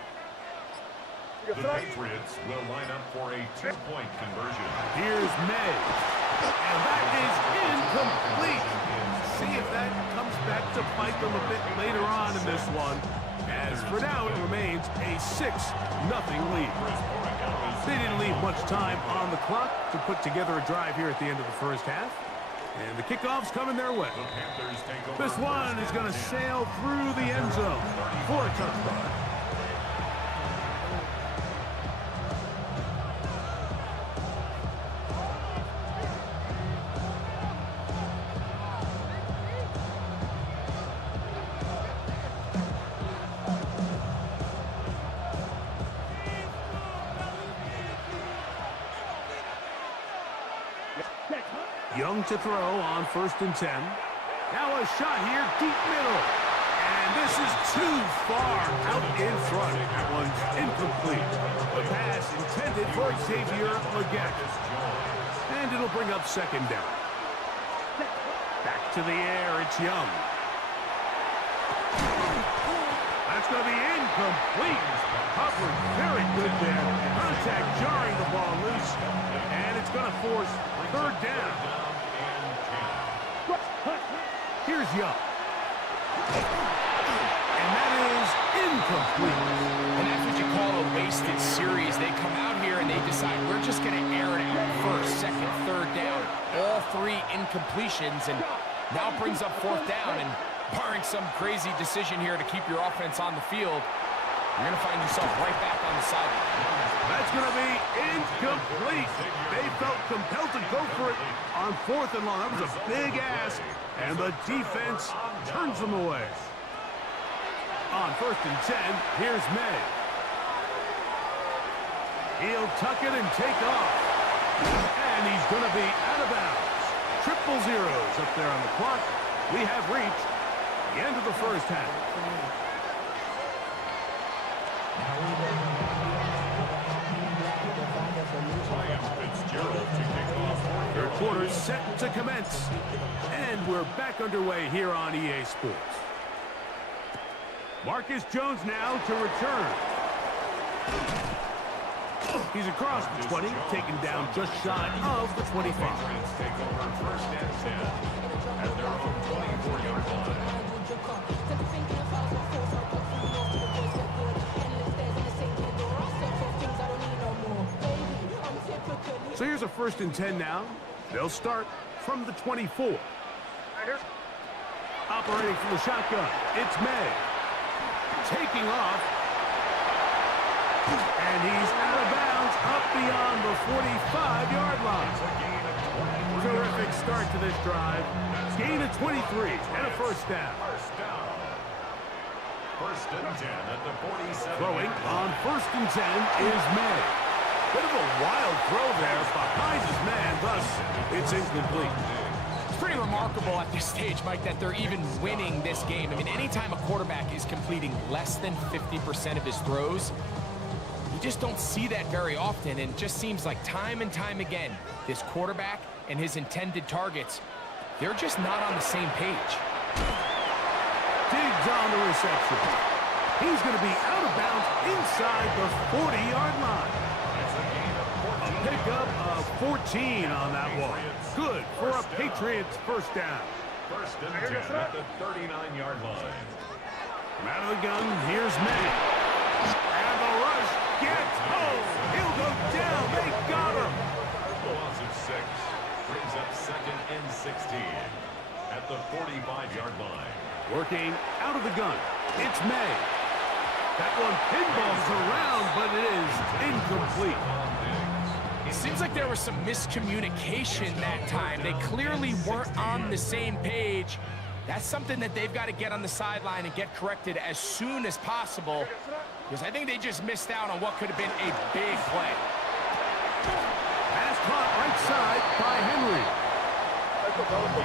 The Patriots will line up for a 2-point conversion. Here's May. And that is incomplete. See if that comes back to bite them a bit later on in this one. As for now, it remains a 6-0 lead. They didn't leave much time on the clock to put together a drive here at the end of the first half. And the kickoff's coming their way. This one is going to sail through the end zone for a touchdown. Young to throw on 1st and 10. Now a shot here, deep middle. And this is too far out in front. That one's incomplete. The pass intended for Xavier Legette. And it'll bring up 2nd down. Back to the air, it's Young. That's going to be incomplete. Hubbard, very good there. Contact jarring the ball loose. And it's going to force 3rd down. Here's Young. And that is incomplete. And that's what you call a wasted series. They come out here and they decide we're just going to air it out. 1st, 2nd, 3rd down. All 3 incompletions, and now brings up 4th down. And barring some crazy decision here to keep your offense on the field, you're going to find yourself right back on the sideline. That's going to be incomplete. They felt compelled to go for it on 4th and long. That was a big ask, and the defense turns them away. On 1st and 10, here's May. He'll tuck it and take off. And he's going to be out of bounds. 000 up there on the clock. We have reached the end of the first half. Third quarter set to commence. And we're back underway here on EA Sports. Marcus Jones now to return. He's across the 20, taken down just shy of the 25. Take over 1st and 10 at their own 24-yard line. So here's a 1st and 10 now. They'll start from the 24. Operating from the shotgun, it's May. Taking off. And he's out of bounds up beyond the 45-yard line. Terrific start to this drive. Gain of 23 and a 1st down. 1st and 10 at the 47. Throwing on 1st and 10 is May. Bit of a wild throw there behind his man, thus it's incomplete. It's pretty remarkable at this stage, Mike, that they're even winning this game. I mean, anytime a quarterback is completing less than 50% of his throws, you just don't see that very often, and it just seems like time and time again, this quarterback and his intended targets, they're just not on the same page. Diggs on the reception. He's going to be out of bounds inside the 40-yard line. A pickup of 14 on that one. Good for a Patriots first down. First and 10 at the 39-yard line. From out of the gun, here's May. And the rush gets home. He'll go down. They got him. Loss of 6. Brings up second and 16 at the 45-yard line. Working out of the gun. It's May. That one pinballs around, but it is incomplete. It seems like there was some miscommunication that time. They clearly weren't on the same page. That's something that they've got to get on the sideline and get corrected as soon as possible, because I think they just missed out on what could have been a big play. Pass caught right side by Henry.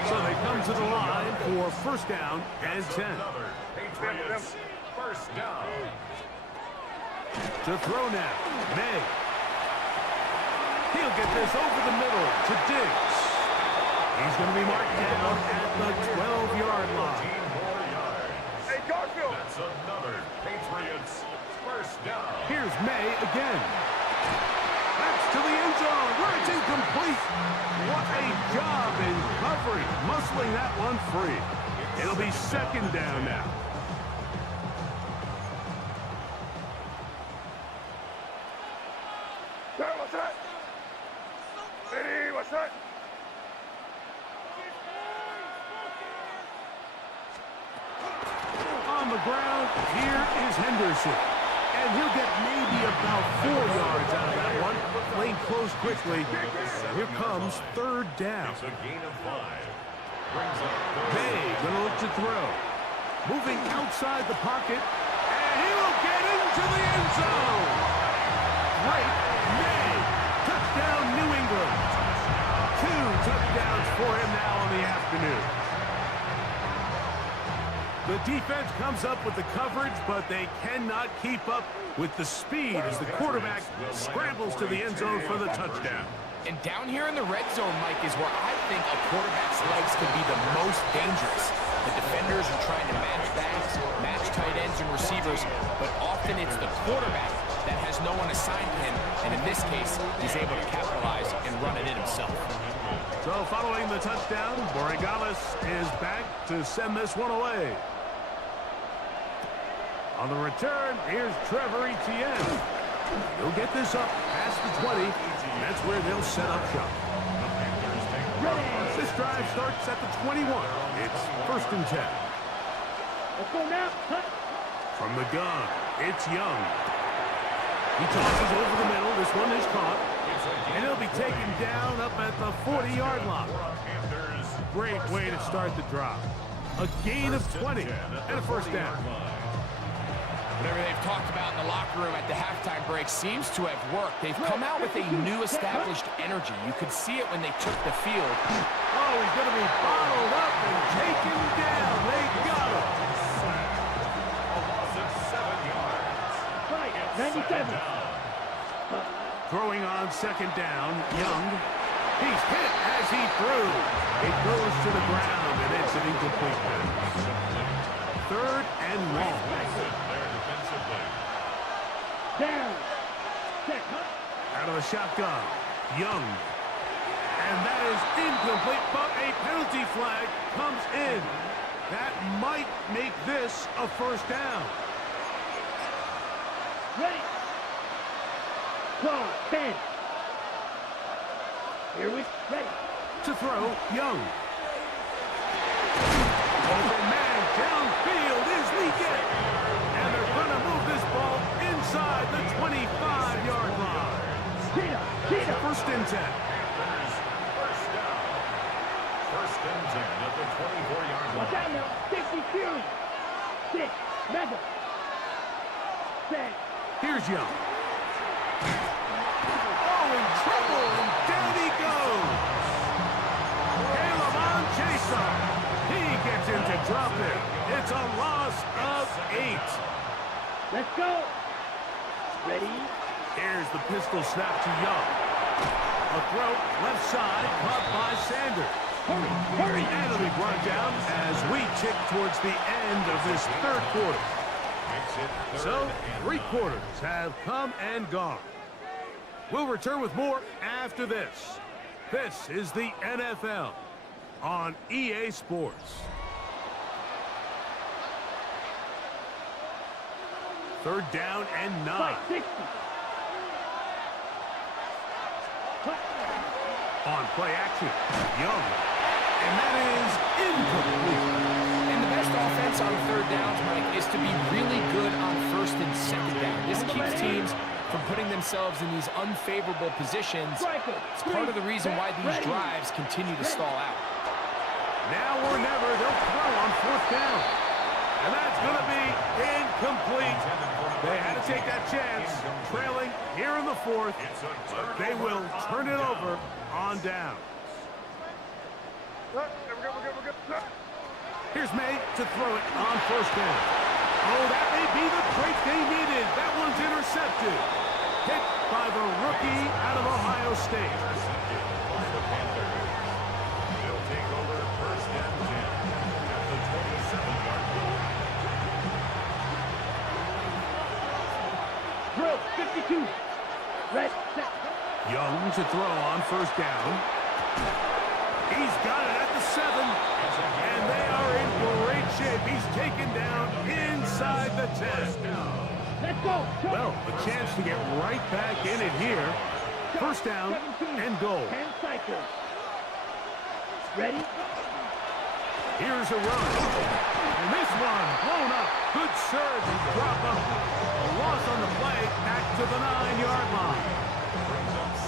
So they come to the line for first down and 10. Patriots first down. To throw now, May. He'll get this over the middle to Diggs. He's going to be marked down at the 12-yard line. 15 more yards. Hey, Garfield. That's another Patriots first down. Here's May again. That's to the end zone where it's incomplete. What a job in covering, muscling that one free. It'll be second down now. Sir, what's that? Lady, what's that? On the ground, here is Henderson. And he'll get maybe about 4 yards out of that one. Playing close quickly. Here comes third down. It's a gain of 5. Brings up May gonna look to throw. Moving outside the pocket. And he will get into the end zone. Great May. Touchdown, New England. 2 touchdowns for him now on the afternoon. The defense comes up with the coverage, but they cannot keep up with the speed as the quarterback scrambles to the end zone for the touchdown. And down here in the red zone, Mike, is where I think a quarterback's legs could be the most dangerous. The defenders are trying to match backs, match tight ends and receivers, but often it's the quarterback that has no one assigned to him, and in this case, he's able to capitalize and run it in himself. So following the touchdown, Borregales is back to send this one away. On the return, here's Trevor Etienne. He'll get this up past the 20. That's where they'll set up shop. This drive starts at the 21. It's first and 10. Let's go now. From the gun, it's Young. He tosses over the middle. This one is caught. And he'll be taken down up at the 40-yard line. Great way to start the drive. A gain of 20 and a first down. Whatever they've talked about in the locker room at the halftime break seems to have worked. They've come out with a new established energy. You could see it when they took the field. Oh, he's going to be bottled up and taken down. They got him. A loss of 7 yards. 97. Throwing on second down, Young. He's hit as he threw. It goes to the ground, and it's an incomplete pass. Third and long. Down. Out of the shotgun, Young. And that is incomplete, but a penalty flag comes in. That might make this a first down. Ready. Go. 10. Here we ready. To throw, Young. Open man downfield is Leggett. And they're going to move this ball inside the 25-yard line. First and 10. First down. First and 10 at the 24-yard line. Watch out now. 62. 6. Mega. 10. Here's Young. Oh, in trouble, and down he goes. Caleb on snap to Young. A throw left side, caught by Sanders. And it'll be brought down as we tick towards the end of this third quarter. So, 3 quarters have come and gone. We'll return with more after this. This is the NFL on EA Sports. Third down and 9. On play action, Young. And that is incomplete. And the best offense on third downs, Mike, is to be really good on first and second down. This keeps teams from putting themselves in these unfavorable positions. It's part of the reason why these drives continue to stall out. Now or never, they'll throw on 4th down. And that's going to be incomplete. They had to take that chance, trailing here in the 4th. But they will turn it over on down. Here's May to throw it on 1st down. Oh, that may be the break they needed. That one's intercepted. Hit by the rookie out of Ohio State. They'll take over 1st and 10 at the 27-yard line. Drill, 52. Red, set. Young to throw on 1st down. He's got it at the 7. And they are in great shape. He's taken down inside the 10. Let's go. Well, a chance to get right back in it here. 1st down and goal. 10 cycles. Ready? Here's a run. And this one blown up. Good surge and drop up. A loss on the play back to the 9-yard line.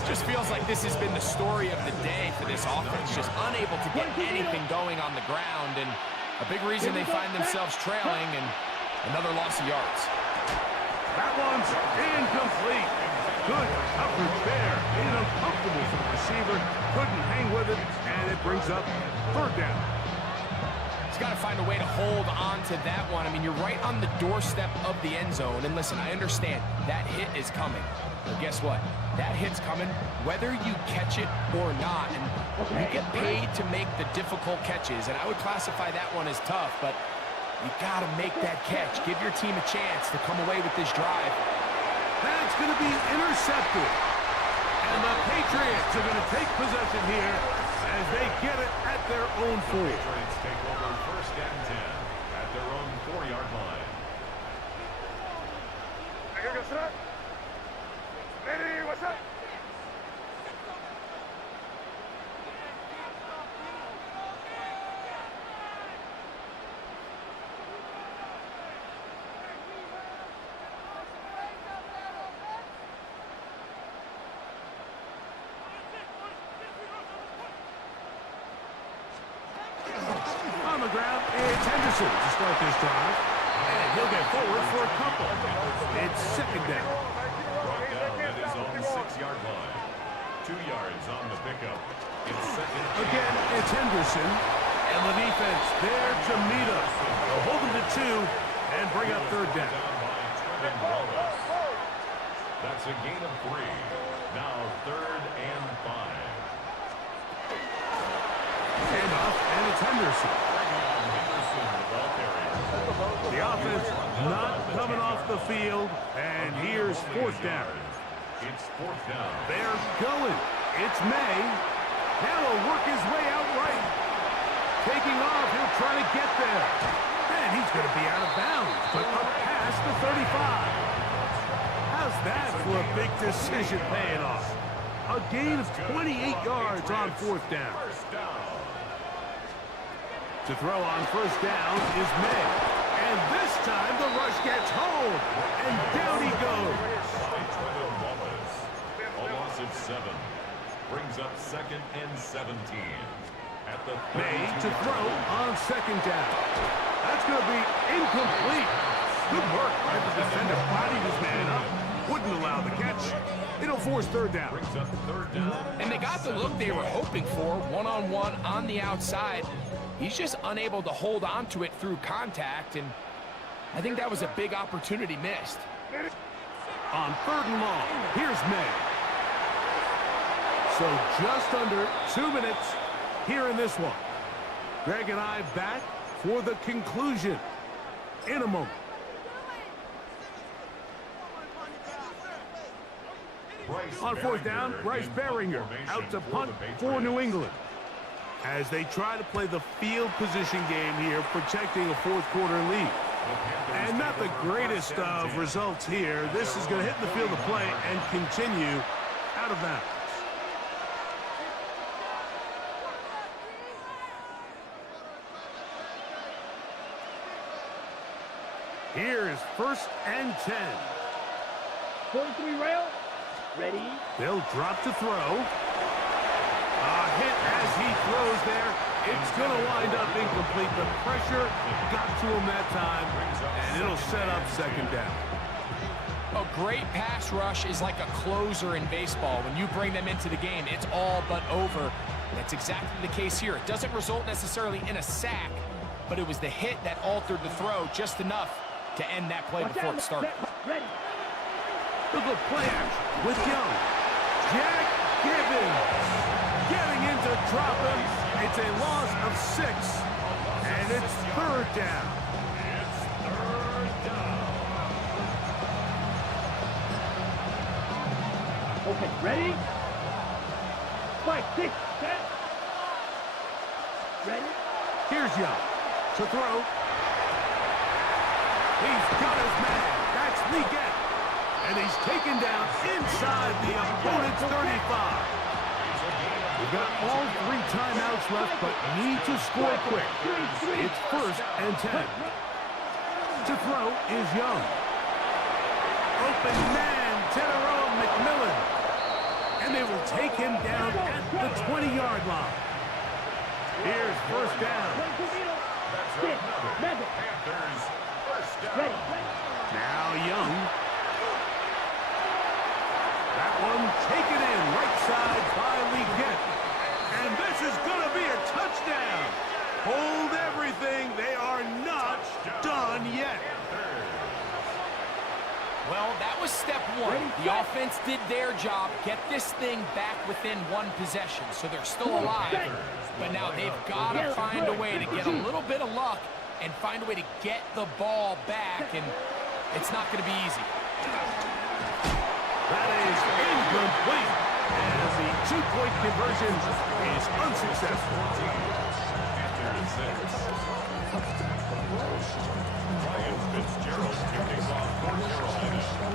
Just feels like this has been the story of the day for this offense. Just unable to get anything going on the ground. And a big reason they find themselves trailing and another loss of yards. That one's incomplete. Good coverage there. Made it uncomfortable for the receiver. Couldn't hang with it. And it brings up 3rd down. He's got to find a way to hold on to that one. I mean, you're right on the doorstep of the end zone. And listen, I understand that hit is coming. But guess what? That hit's coming whether you catch it or not. And you get paid to make the difficult catches. And I would classify that one as tough, but you got to make that catch. Give your team a chance to come away with this drive. That's going to be intercepted. And the Patriots are going to take possession here as they get it at their own 4. Patriots take over 1st and 10 at their own 4-yard line. Ready, what's up? On the ground, it's Henderson to start this drive. And he'll get forward for a couple. It's 2nd down. Brought down at his own 6-yard line. 2 yards on the pickup. It's 2nd. Again, it's Henderson. And the defense there to meet us. They'll hold him to 2 and bring up 3rd down. That's a gain of 3. Now 3rd and 5. Handoff, and it's Henderson. The offense not coming off the field, and here's 4th down. It's 4th down. They're going. It's May. Now he'll work his way out right. Taking off, he'll try to get there. And he's going to be out of bounds, but up past the 35. How's that for a big decision paying off? A gain of 28 yards on 4th down. To throw on 1st down is May. And this time the rush gets home. And down he goes. A loss of 7. Brings up 2nd and 17. At the May to throw on 2nd down. That's going to be incomplete. Good work by the defender. Bodied his man up. Wouldn't allow the catch. It'll force 3rd down. Brings up 3rd down. And they got the look they were hoping for, one-on-one on the outside. He's just unable to hold on to it through contact, and I think that was a big opportunity missed. On 3rd and long, here's May. So just under 2 minutes here in this one. Greg and I back for the conclusion in a moment. On fourth down, Bryce Beringer out to punt for New England as they try to play the field position game here, protecting a fourth quarter lead. And not the greatest of results here. This is going to hit the field of play and continue out of bounds. Here is 1st and 10. 43 rail. Ready. They'll drop to throw. A hit as he throws there. It's going to wind up incomplete. The pressure got to him that time, and it'll set up 2nd down. A great pass rush is like a closer in baseball. When you bring them into the game, it's all but over. That's exactly the case here. It doesn't result necessarily in a sack, but it was the hit that altered the throw just enough to end that play before it started. Look at play action with Young. Jack Gibbons getting in to drop him. It's a loss of 6, and it's 3rd down. It's 3rd down. Okay, ready? 5, 6, 7. Ready? Here's Young to throw. He's got his man. That's Leggett. And he's taken down inside the opponent's 35. We've got all 3 timeouts left, but need to score quick. It's 1st and 10. To throw is Young. Open man, Tedero McMillan. And they will take him down at the 20-yard line. Here's 1st down. Panthers, 1st down. Now Young. That one taken in right side by Leggett. And this is going to be a touchdown. Hold everything. They are not done yet. Well, that was step 1. The offense did their job, get this thing back within 1 possession, so they're still alive. But now they've got to find a way to get a little bit of luck and find a way to get the ball back, and it's not going to be easy. That is incomplete, as the 2-point conversion is unsuccessful.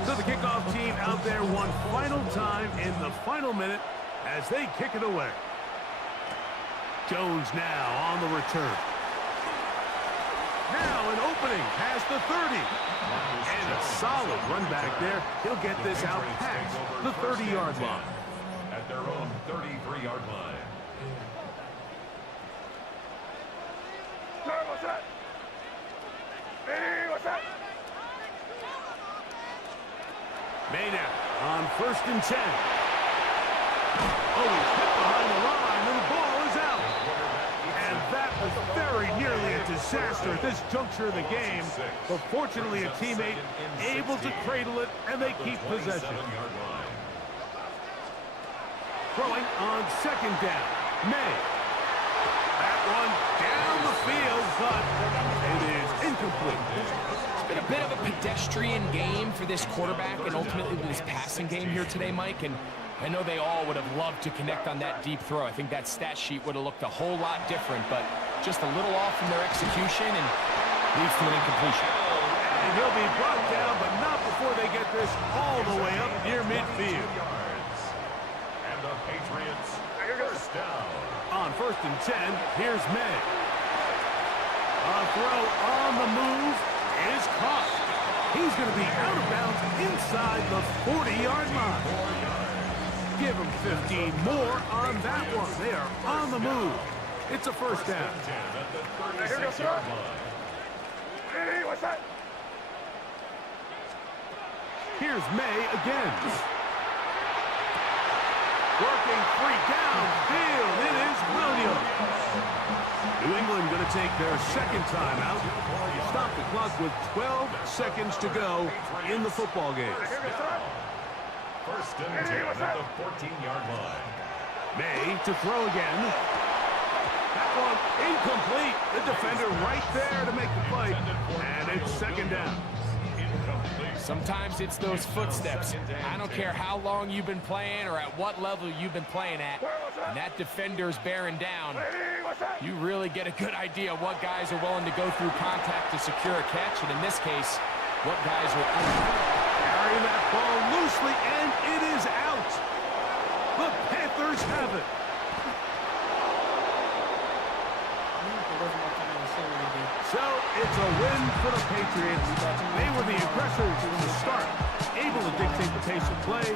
So the kickoff team out there one final time in the final minute as they kick it away. Jones now on the return. Now an opening past the 30. And a solid run back there. He'll get this out past the 30-yard line. At their own 33-yard line. Sir, what's that? Hey, what's that? Maynard on 1st and 10. Oh, he's hit behind the line, and the ball is out. And that was very nearly a disaster at this juncture of the game. But fortunately, a teammate able to cradle it, and they keep possession. Throwing on 2nd down. May. That one down the field, but it is incomplete. It's been a bit of a pedestrian game for this quarterback and ultimately this passing game here today, Mike. And I know they all would have loved to connect on that deep throw. I think that stat sheet would have looked a whole lot different, but just a little off in their execution and leads to an incompletion. And he'll be brought down, but not before they get this all the way up near midfield. And the Patriots, 1st down. On 1st and 10, here's May. A throw on the move is caught. He's going to be out of bounds inside the 40-yard line. Give him 15 more on that one. They are on the move. It's a 1st down. Hey, what's that? Here's May again. Working free downfield. It is Williams. New England going to take their 2nd timeout. Stop the clock with 12 seconds to go in the football game. 1st and 10 at the 14-yard line. May to throw again. That one incomplete. The defender right there to make the play. And it's second down. Sometimes it's those footsteps. I don't care how long you've been playing or at what level you've been playing at. And that defender's bearing down. You really get a good idea of what guys are willing to go through contact to secure a catch. And in this case, what guys are carrying that ball loosely, and it is out. The Panthers have it. So it's a win for the Patriots. They were the aggressors from the start, able to dictate the pace of play.